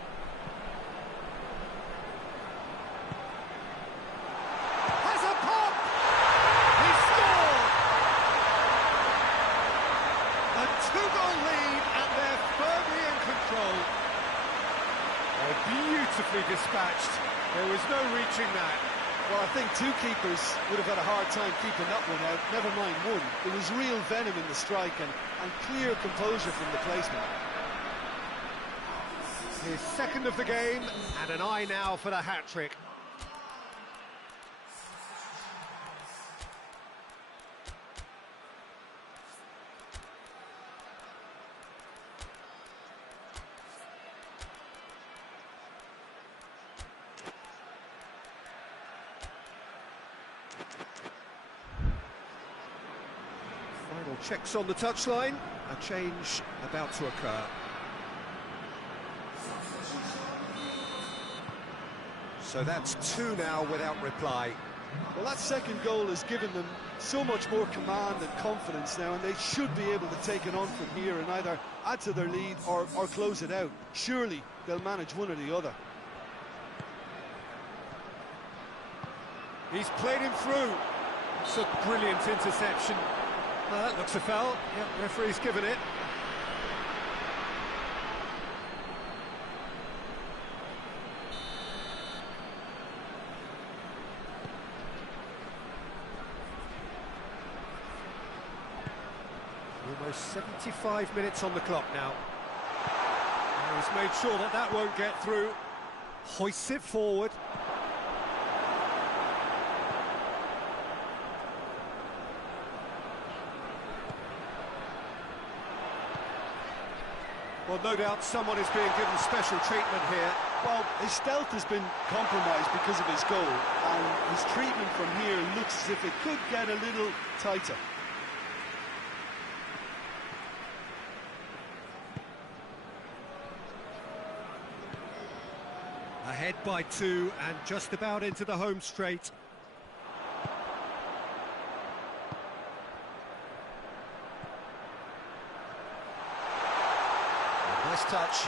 Beautifully dispatched. There was no reaching that. Well, I think two keepers would have had a hard time keeping that one out, never mind one. There was real venom in the strike and clear composure from the placement. His second of the game, and an eye now for the hat-trick. Final checks on the touchline, a change about to occur. So that's two now without reply. Well, that second goal has given them so much more command and confidence now, and they should be able to take it on from here and either add to their lead or close it out. Surely they'll manage one or the other. He's played him through. It's a brilliant interception. That looks a foul. Yep, referee's given it. Almost 75 minutes on the clock now. And he's made sure that that won't get through. Hoists it forward. Well, no doubt someone is being given special treatment here. Well, his stealth has been compromised because of his goal, and his treatment from here looks as if it could get a little tighter. Ahead by 2 and just about into the home straight. Nice touch.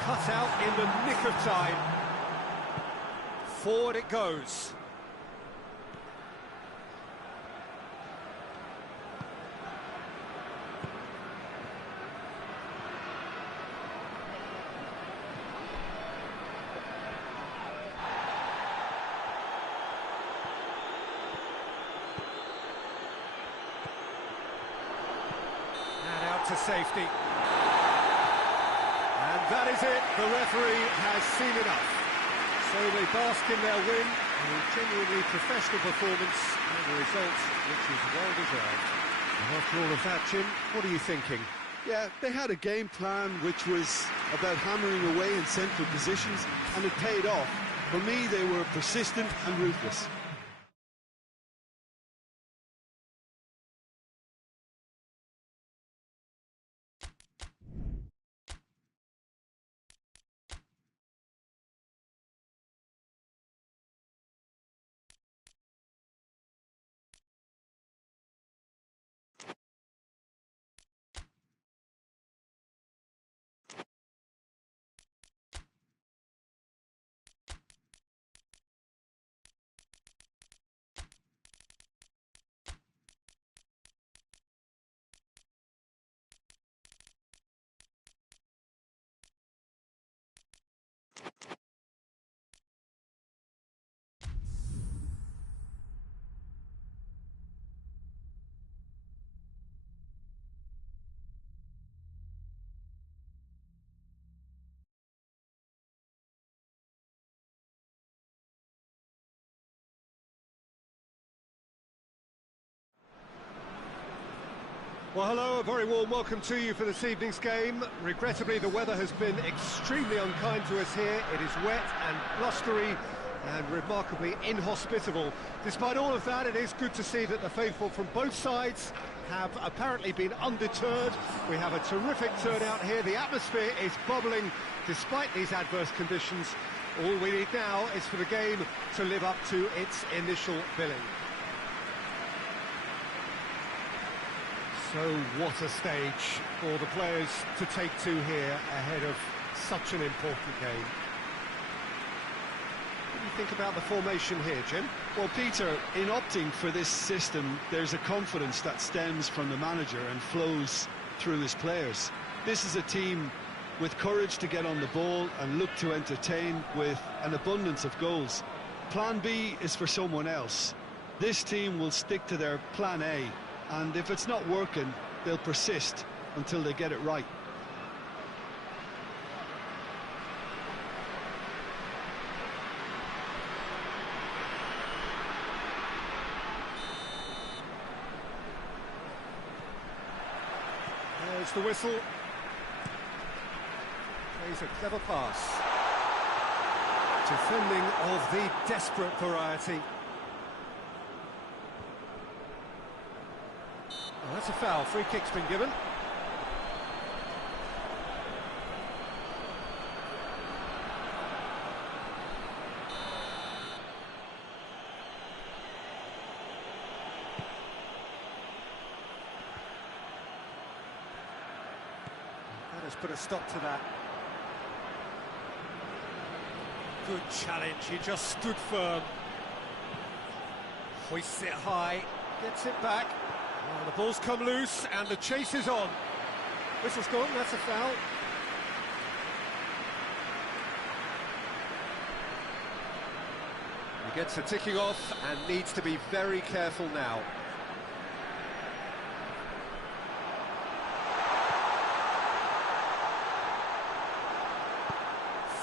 Cut out in the nick of time. Forward it goes. To safety. And that is it. The referee has seen enough. So they bask in their win, a genuinely professional performance, and a result which is well deserved. And after all of that, Jim, what are you thinking? Yeah, they had a game plan which was about hammering away in central positions, and it paid off. For me, they were persistent and ruthless. Well, hello, a very warm welcome to you for this evening's game. Regrettably, the weather has been extremely unkind to us here. It is wet and blustery and remarkably inhospitable. Despite all of that, it is good to see that the faithful from both sides have apparently been undeterred. We have a terrific turnout here. The atmosphere is bubbling despite these adverse conditions. All we need now is for the game to live up to its initial billing. So what a stage for the players to take to here ahead of such an important game. What do you think about the formation here, Jim? Well, Peter, in opting for this system, there's a confidence that stems from the manager and flows through his players. This is a team with courage to get on the ball and look to entertain with an abundance of goals. Plan B is for someone else. This team will stick to their plan A. And if it's not working, they'll persist until they get it right. There's the whistle. Plays a clever pass. Defending of the desperate variety. Oh, that's a foul. Free kick's been given. That has put a stop to that. Good challenge, he just stood firm. Hoists it high, gets it back. Oh, the ball's come loose and the chase is on. Whistle's gone, that's a foul. He gets the ticking off and needs to be very careful now.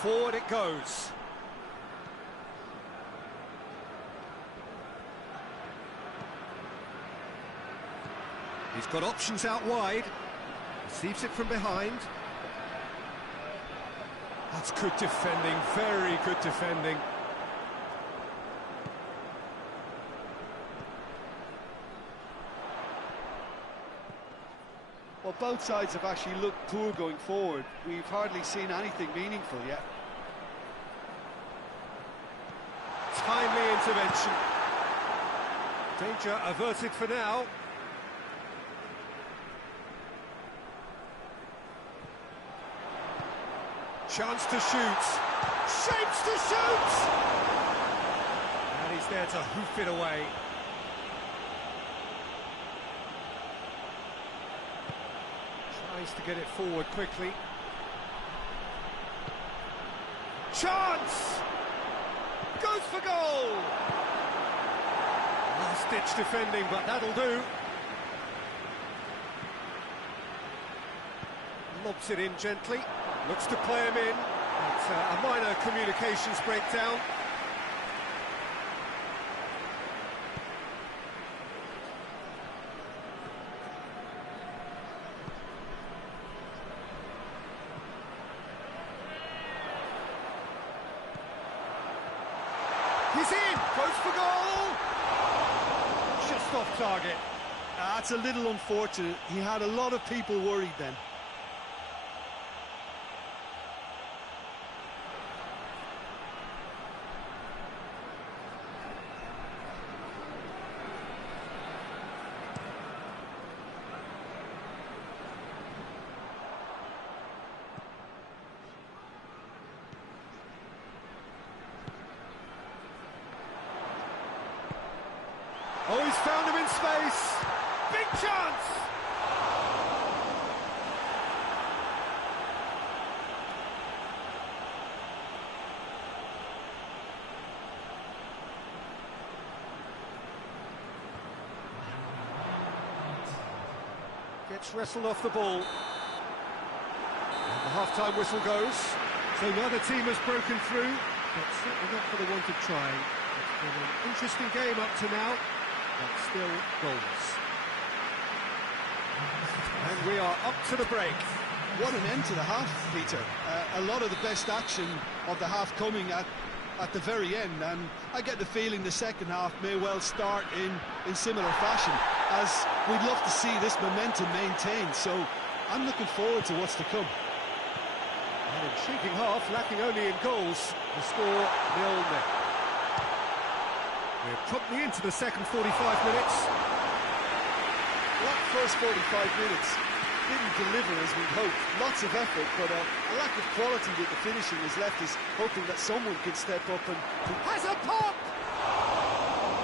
Forward it goes. He's got options out wide. Receives it from behind. That's good defending, very good defending. Well, both sides have actually looked poor going forward. We've hardly seen anything meaningful yet. Timely intervention. Danger averted for now. Chance to shoot. Shapes to shoot! And he's there to hoof it away. Tries to get it forward quickly. Chance! Goes for goal! Last-ditch defending, but that'll do. Lobs it in gently. Looks to play him in. It's a minor communications breakdown. He's in! Goes for goal! Just off target. That's a little unfortunate. He had a lot of people worried then. Oh, he's found him in space! Big chance! Gets wrestled off the ball. And the half-time whistle goes. So neither team has broken through, but certainly not for the want of trying. It's been an interesting game up to now. But still goals. And we are up to the break. What an end to the half, Peter. A lot of the best action of the half coming at the very end, and I get the feeling the second half may well start in similar fashion, as we'd love to see this momentum maintained, so I'm looking forward to what's to come. An intriguing half, lacking only in goals. The score 0-0. We're promptly into the second 45 minutes. That first 45 minutes didn't deliver as we'd hoped. Lots of effort, but a lack of quality with the finishing has left us hoping that someone can step up and... Has a pop!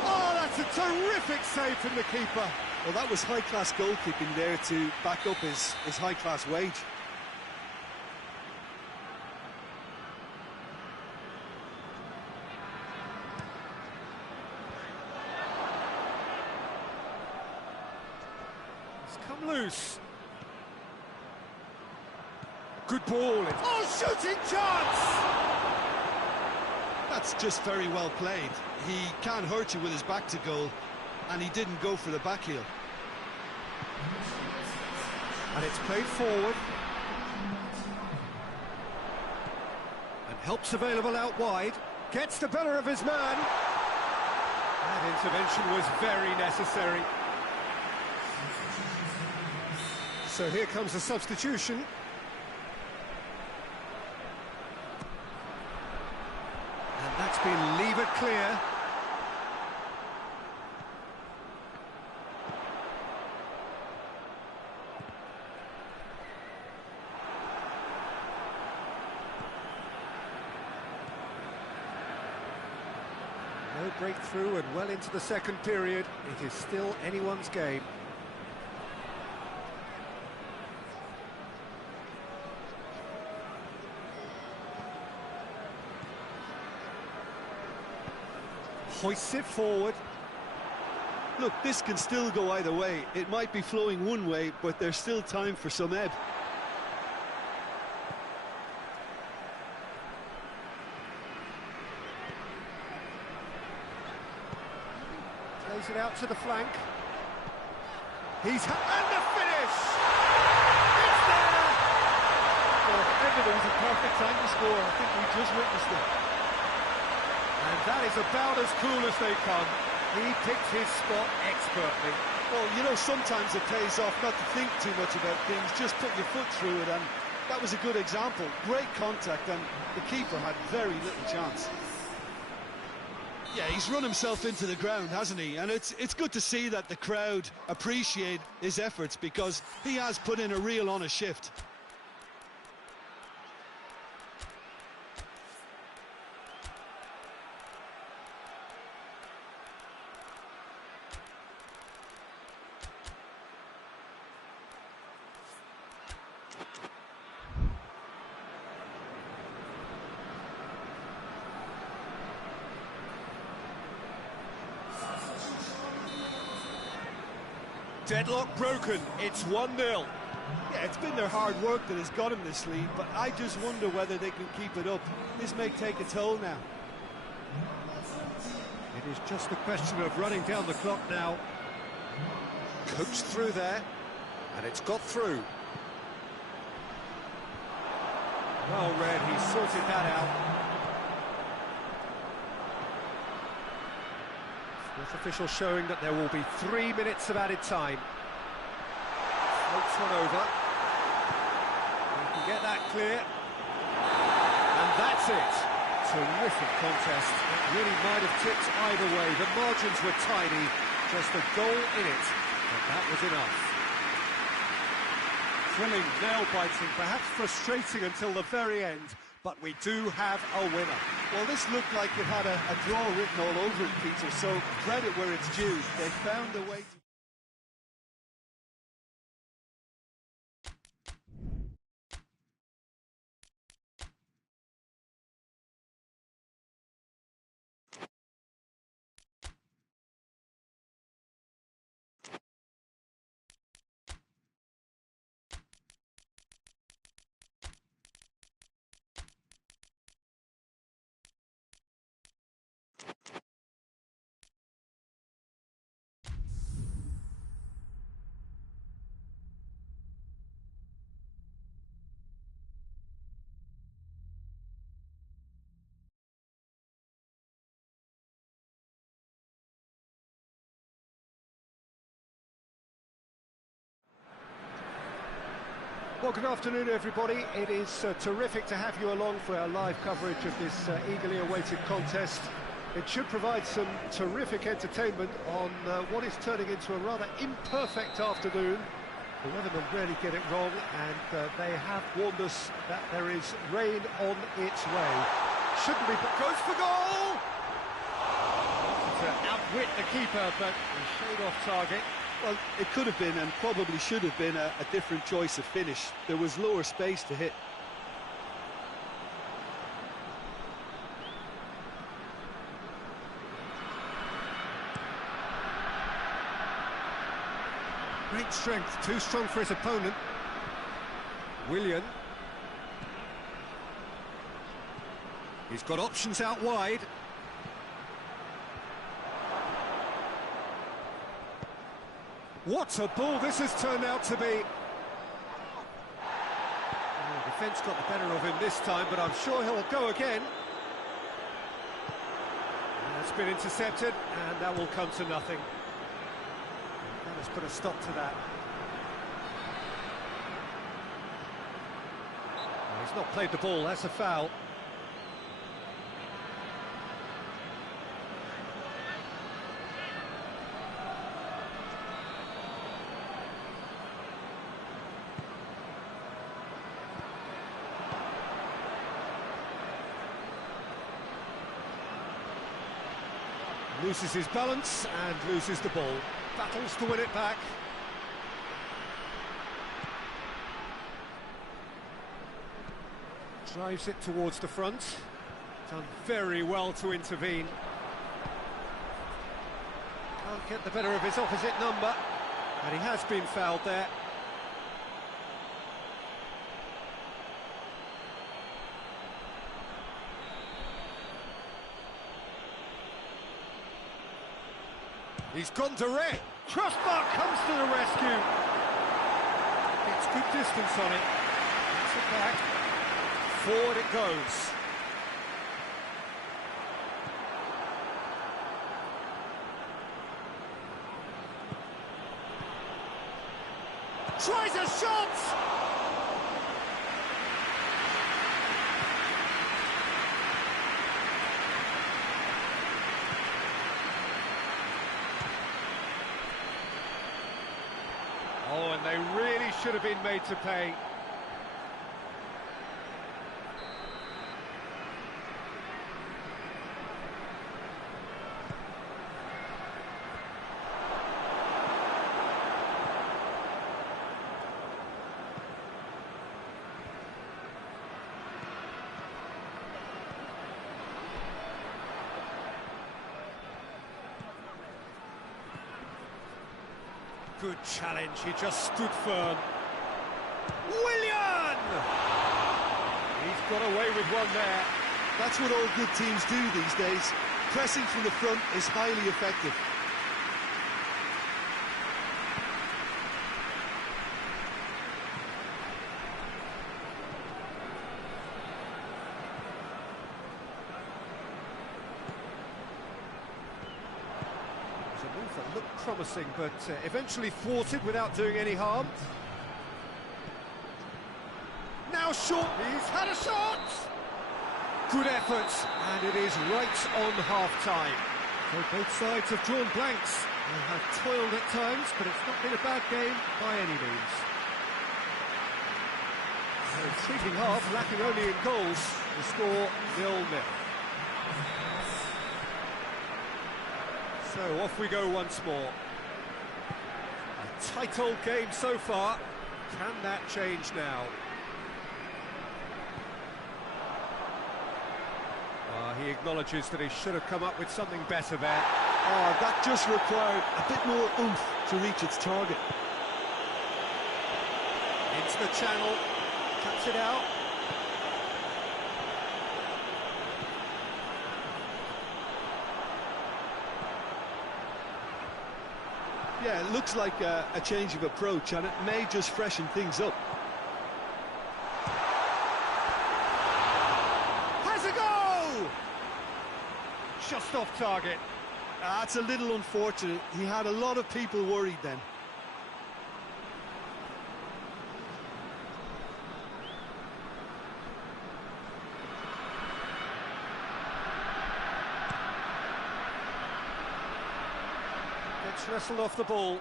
Oh, that's a terrific save from the keeper. Well, that was high-class goalkeeping there to back up his high-class wage. Come loose. Good ball. Oh, shooting chance! That's just very well played. He can't hurt you with his back to goal, and he didn't go for the back heel. And it's played forward. And help's available out wide. Gets the better of his man. That intervention was very necessary. So here comes a substitution. And that's been levered clear. break through and well into the second period. It is still anyone's game. Hoists it forward. Look, this can still go either way. It might be flowing one way, but there's still time for some ebb. Plays it out to the flank. And the finish! It's there! Well, ever there was a perfect time to score. I think we just witnessed it. And that is about as cool as they come. He picked his spot expertly. Well, you know, sometimes it pays off not to think too much about things, just put your foot through it, and that was a good example. Great contact, and the keeper had very little chance. Yeah, he's run himself into the ground, hasn't he? And it's good to see that the crowd appreciate his efforts, because he has put in a real honest shift. Deadlock broken, it's 1-0. Yeah, it's been their hard work that has got him this lead, but I just wonder whether they can keep it up. This may take a toll now. It is just a question of running down the clock now. Coached through there, and it's got through. Well read, he sorted that out. Fourth official showing that there will be 3 minutes of added time. Floats one over. We can get that clear. And that's it. Terrific contest. It really might have tipped either way. The margins were tiny, just a goal in it, but that was enough. Thrilling, nail-biting, perhaps frustrating until the very end, but we do have a winner. Well, this looked like it had a draw written all over it, Peter, so credit where it's due. They found a way to... Well, good afternoon, everybody. It is terrific to have you along for our live coverage of this eagerly awaited contest. It should provide some terrific entertainment on what is turning into a rather imperfect afternoon. The weathermen rarely get it wrong, and they have warned us that there is rain on its way. Shouldn't be, but goes for goal! To outwit the keeper, but a shade off target. Well, it could have been, and probably should have been, a different choice of finish. There was lower space to hit. Great strength, too strong for his opponent. Willian. He's got options out wide. What a ball this has turned out to be. Oh, defence got the better of him this time, but I'm sure he'll go again. That's been intercepted, and that will come to nothing. That has put a stop to that. Well, he's not played the ball, that's a foul. Loses his balance and loses the ball. Battles to win it back. Drives it towards the front. Done very well to intervene. Can't get the better of his opposite number, and he has been fouled there. He's gone direct. Crossbar comes to the rescue. It's good distance on it. It's it back. Forward it goes. Tries a shot! Oh, and they really should have been made to pay. Good challenge, he just stood firm. Willian! He's got away with one there. That's what all good teams do these days. Pressing from the front is highly effective. That looked promising, but eventually thwarted without doing any harm. Now short, he's had a shot! Good effort, and it is right on half-time. So both sides have drawn blanks. They have toiled at times, but it's not been a bad game by any means. So treating half, lacking only in goals, the score 0-0. So off we go once more. A tight old game so far. Can that change now? He acknowledges that he should have come up with something better there. Oh, that just required a bit more oomph to reach its target. Into the channel, cuts it out. Yeah, it looks like a change of approach, and it may just freshen things up. Has a go! Just off target. That's a little unfortunate. He had a lot of people worried then. Gets wrestled off the ball.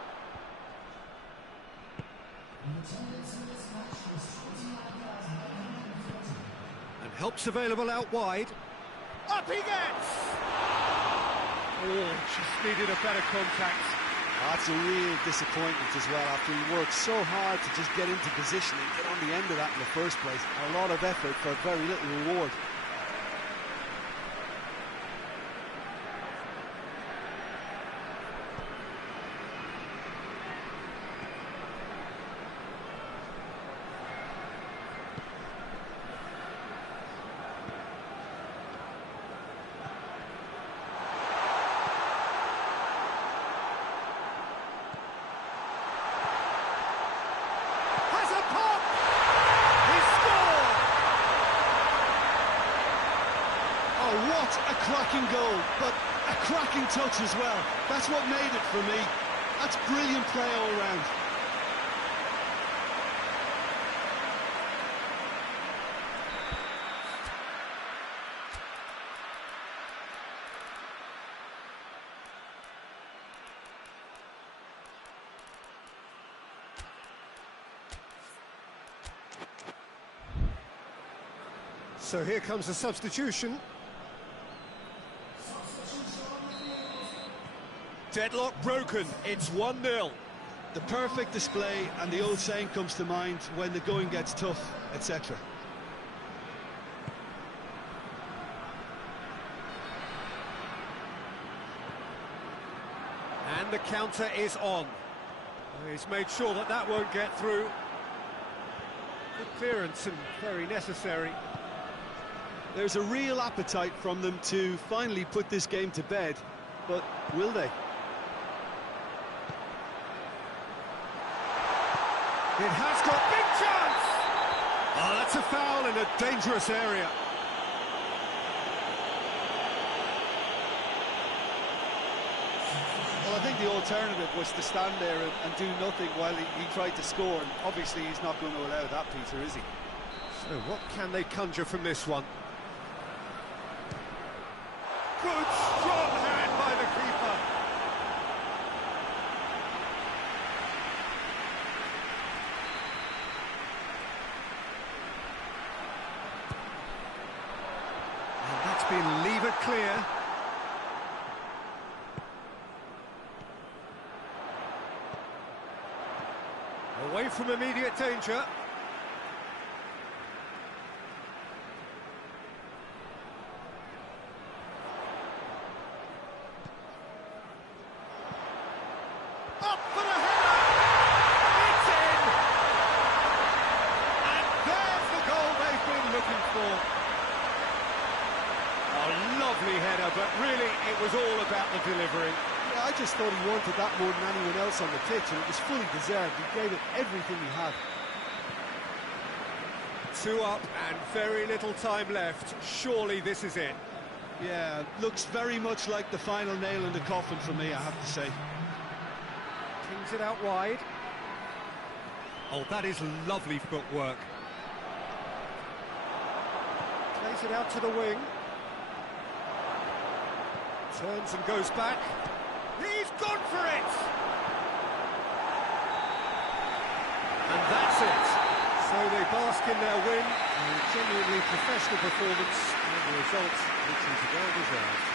And help's available out wide. Up he gets! Oh, just needed a better contact. That's a real disappointment as well, after he worked so hard to just get into position and get on the end of that in the first place. A lot of effort for very little reward. What a cracking goal, but a cracking touch as well. That's what made it for me. That's brilliant play all round. So here comes a substitution. Deadlock broken, it's 1-0. The perfect display, and the old saying comes to mind: when the going gets tough, etc. And the counter is on. He's made sure that that won't get through. Good clearance and very necessary. There's a real appetite from them to finally put this game to bed, but will they? It has got big chance! Oh, that's a foul in a dangerous area. Well, I think the alternative was to stand there and do nothing while he tried to score, and obviously he's not going to allow that, Peter, is he? So what can they conjure from this one? Good, strong hand by the keeper. And that's been levered clear. Away from immediate danger. Up for the header! It's in! And there's the goal they've been looking for. A lovely header, but really it was all about the delivery. Yeah, I just thought he wanted that more than anyone else on the pitch, and it was fully deserved. He gave it everything he had. 2 up and very little time left. Surely this is it. Yeah, looks very much like the final nail in the coffin for me, I have to say. Kings it out wide. Oh, that is lovely footwork. Plays it out to the wing. Turns and goes back. He's gone for it! And that's it. So they bask in their win. A genuinely professional performance, and the result, which is well deserved.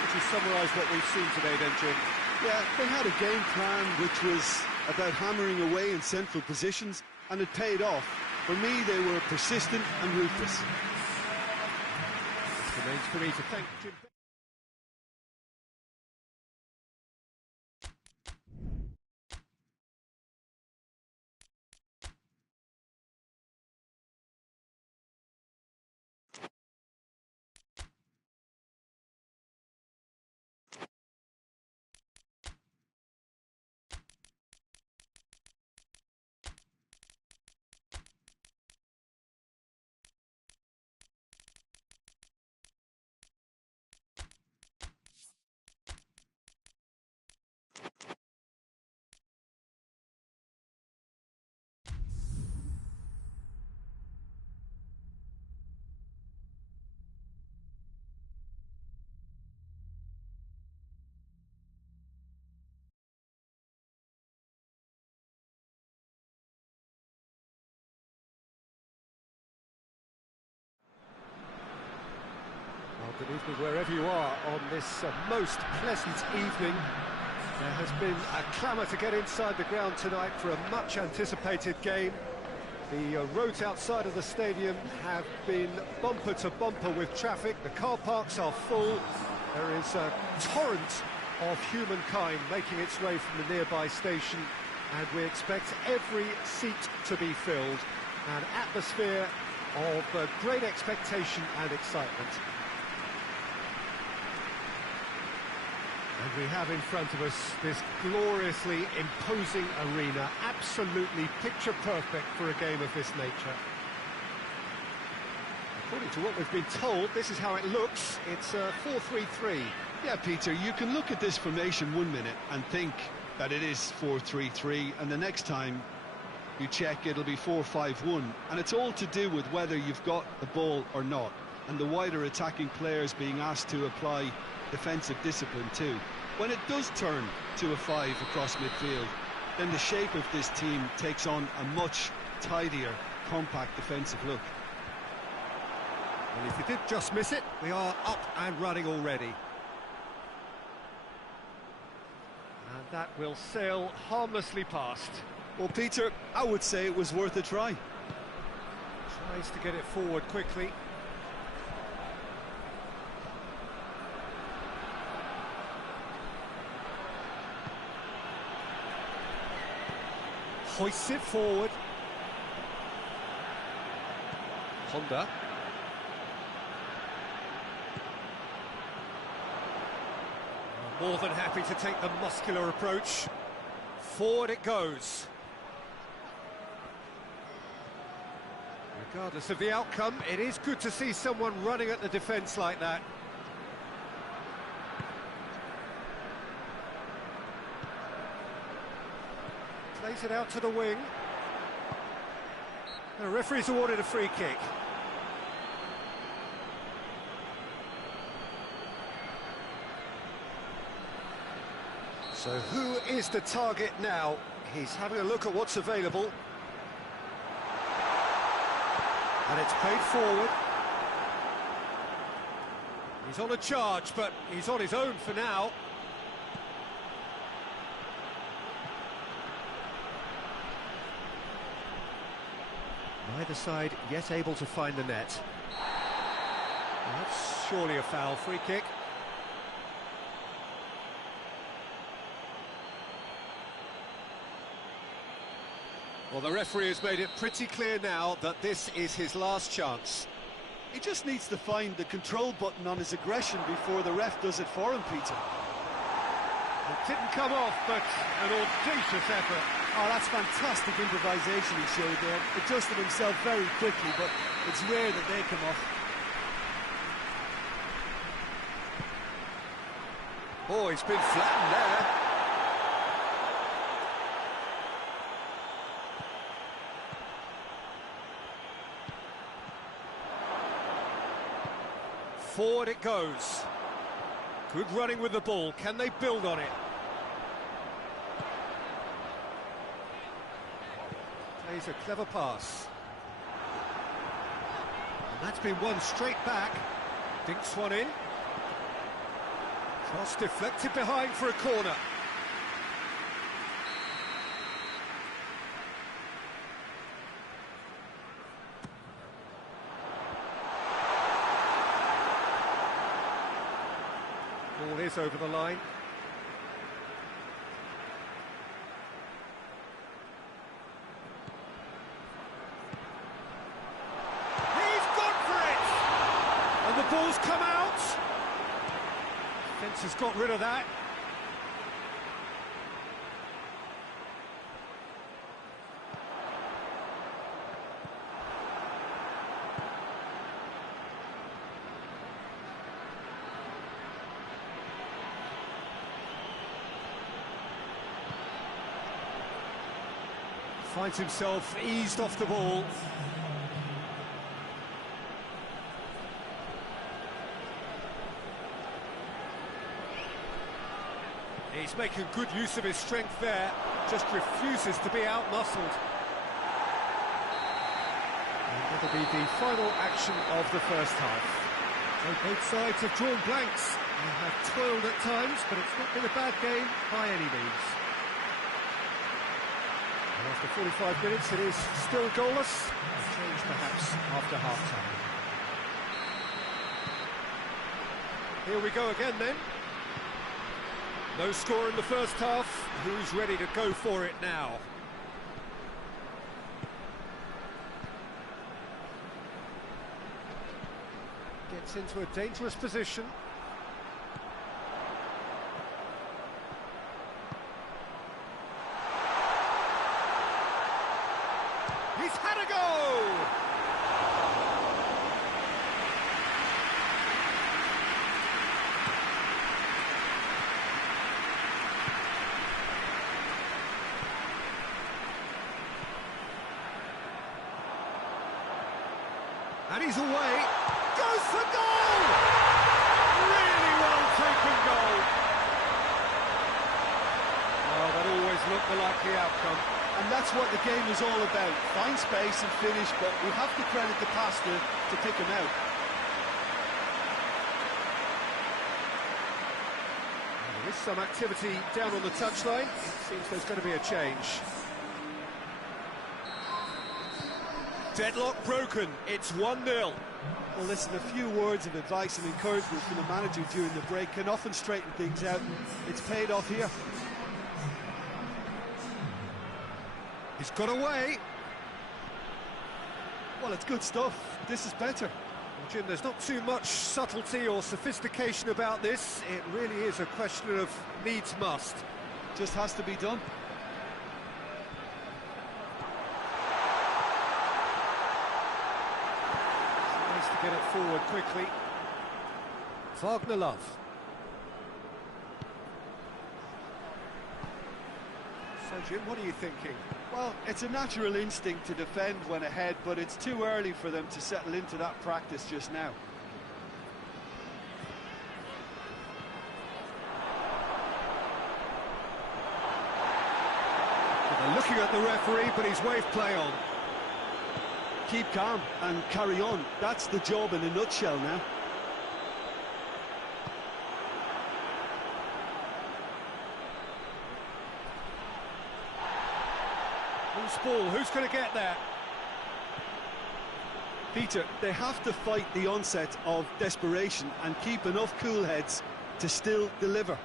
Would you summarise what we've seen today then, Jim? Yeah, they had a game plan which was about hammering away in central positions, and it paid off. For me, they were persistent and ruthless. It remains for me to thank Jim. Good evening wherever you are on this most pleasant evening. There has been a clamour to get inside the ground tonight for a much-anticipated game. The roads outside of the stadium have been bumper to bumper with traffic. The car parks are full. There is a torrent of humankind making its way from the nearby station, and we expect every seat to be filled. An atmosphere of great expectation and excitement. And we have in front of us this gloriously imposing arena, absolutely picture-perfect for a game of this nature. According to what we've been told, this is how it looks. It's 4-3-3. Yeah, Peter, you can look at this formation 1 minute and think that it is 4-3-3, and the next time you check, it'll be 4-5-1. And it's all to do with whether you've got the ball or not, and the wider attacking players being asked to apply defensive discipline too. When it does turn to a 5 across midfield, then the shape of this team takes on a much tidier, compact defensive look. And if you did just miss it, we are up and running already. That will sail harmlessly past. Well, Peter, I would say it was worth a try. Tries to get it forward quickly. Hoists it forward. Honda. More than happy to take the muscular approach. Forward it goes. Regardless of the outcome, it is good to see someone running at the defence like that. Plays it out to the wing. The referee's awarded a free kick. So who is the target now? He's having a look at what's available. And it's played forward. He's on a charge, but he's on his own for now. Neither side yet able to find the net. That's surely a foul. Free kick. Well, the referee has made it pretty clear now that this is his last chance. He just needs to find the control button on his aggression before the ref does it for him, Peter. It didn't come off, but an audacious effort. Oh, that's fantastic improvisation he showed there. Adjusted himself very quickly, but it's rare that they come off. Oh, he's been flattened there. Forward it goes. Good running with the ball. Can they build on it? Plays a clever pass. And that's been won straight back. Dinks one in. Cross deflected behind for a corner. Ball is over the line. He's gone for it! And the ball's come out. Fence has got rid of that. Finds himself eased off the ball. He's making good use of his strength there, just refuses to be out-muscled. And that'll be the final action of the first half. So both sides have drawn blanks. They have toiled at times, but it's not been a bad game by any means. And after 45 minutes, it is still goalless. A change perhaps after half-time. Here we go again then. No score in the first half. Who's ready to go for it now? Gets into a dangerous position. He's had a go! And he's away. Goes for goal! Really well taken goal. Oh, that always looked the likely outcome. And that's what the game is all about. Find space and finish, but we have to credit the passer to pick him out. And there is some activity down on the touchline. It seems there's going to be a change. Deadlock broken, it's 1-0. Well, listen, a few words of advice and encouragement from the manager during the break can often straighten things out. It's paid off here. He's got away. Well, it's good stuff. This is better. Well, Jim, there's not too much subtlety or sophistication about this. It really is a question of needs must. Just has to be done. Nice to get it forward quickly. Wagner Love. So, Jim, what are you thinking? Well, it's a natural instinct to defend when ahead, but it's too early for them to settle into that practice just now. They're looking at the referee, but he's waved play on. Keep calm and carry on. That's the job in a nutshell now. Loose ball, who's going to get that? Peter, they have to fight the onset of desperation and keep enough cool heads to still deliver.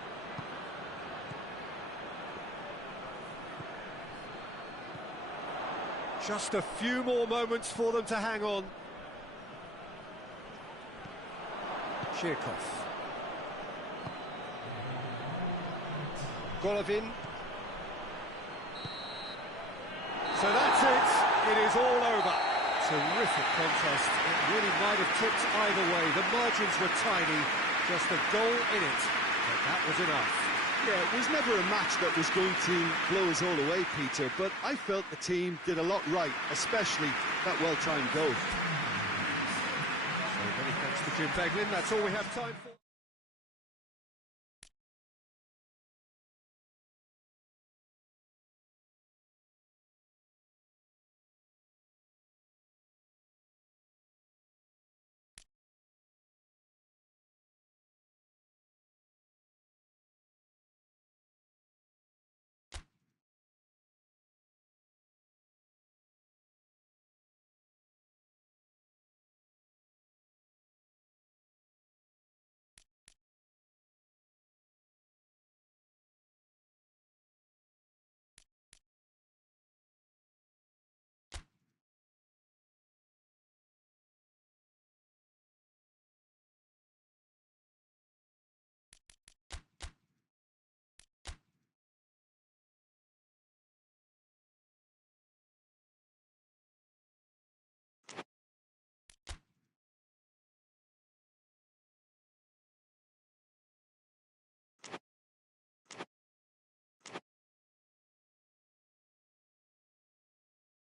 Just a few more moments for them to hang on. Zharkiv. Golovin. So that's it. It is all over. Terrific contest. It really might have tipped either way. The margins were tiny. Just a goal in it. But that was enough. Yeah, it was never a match that was going to blow us all away, Peter, but I felt the team did a lot right, especially that well-timed goal. So many thanks to Jim Beglin. That's all we have time for.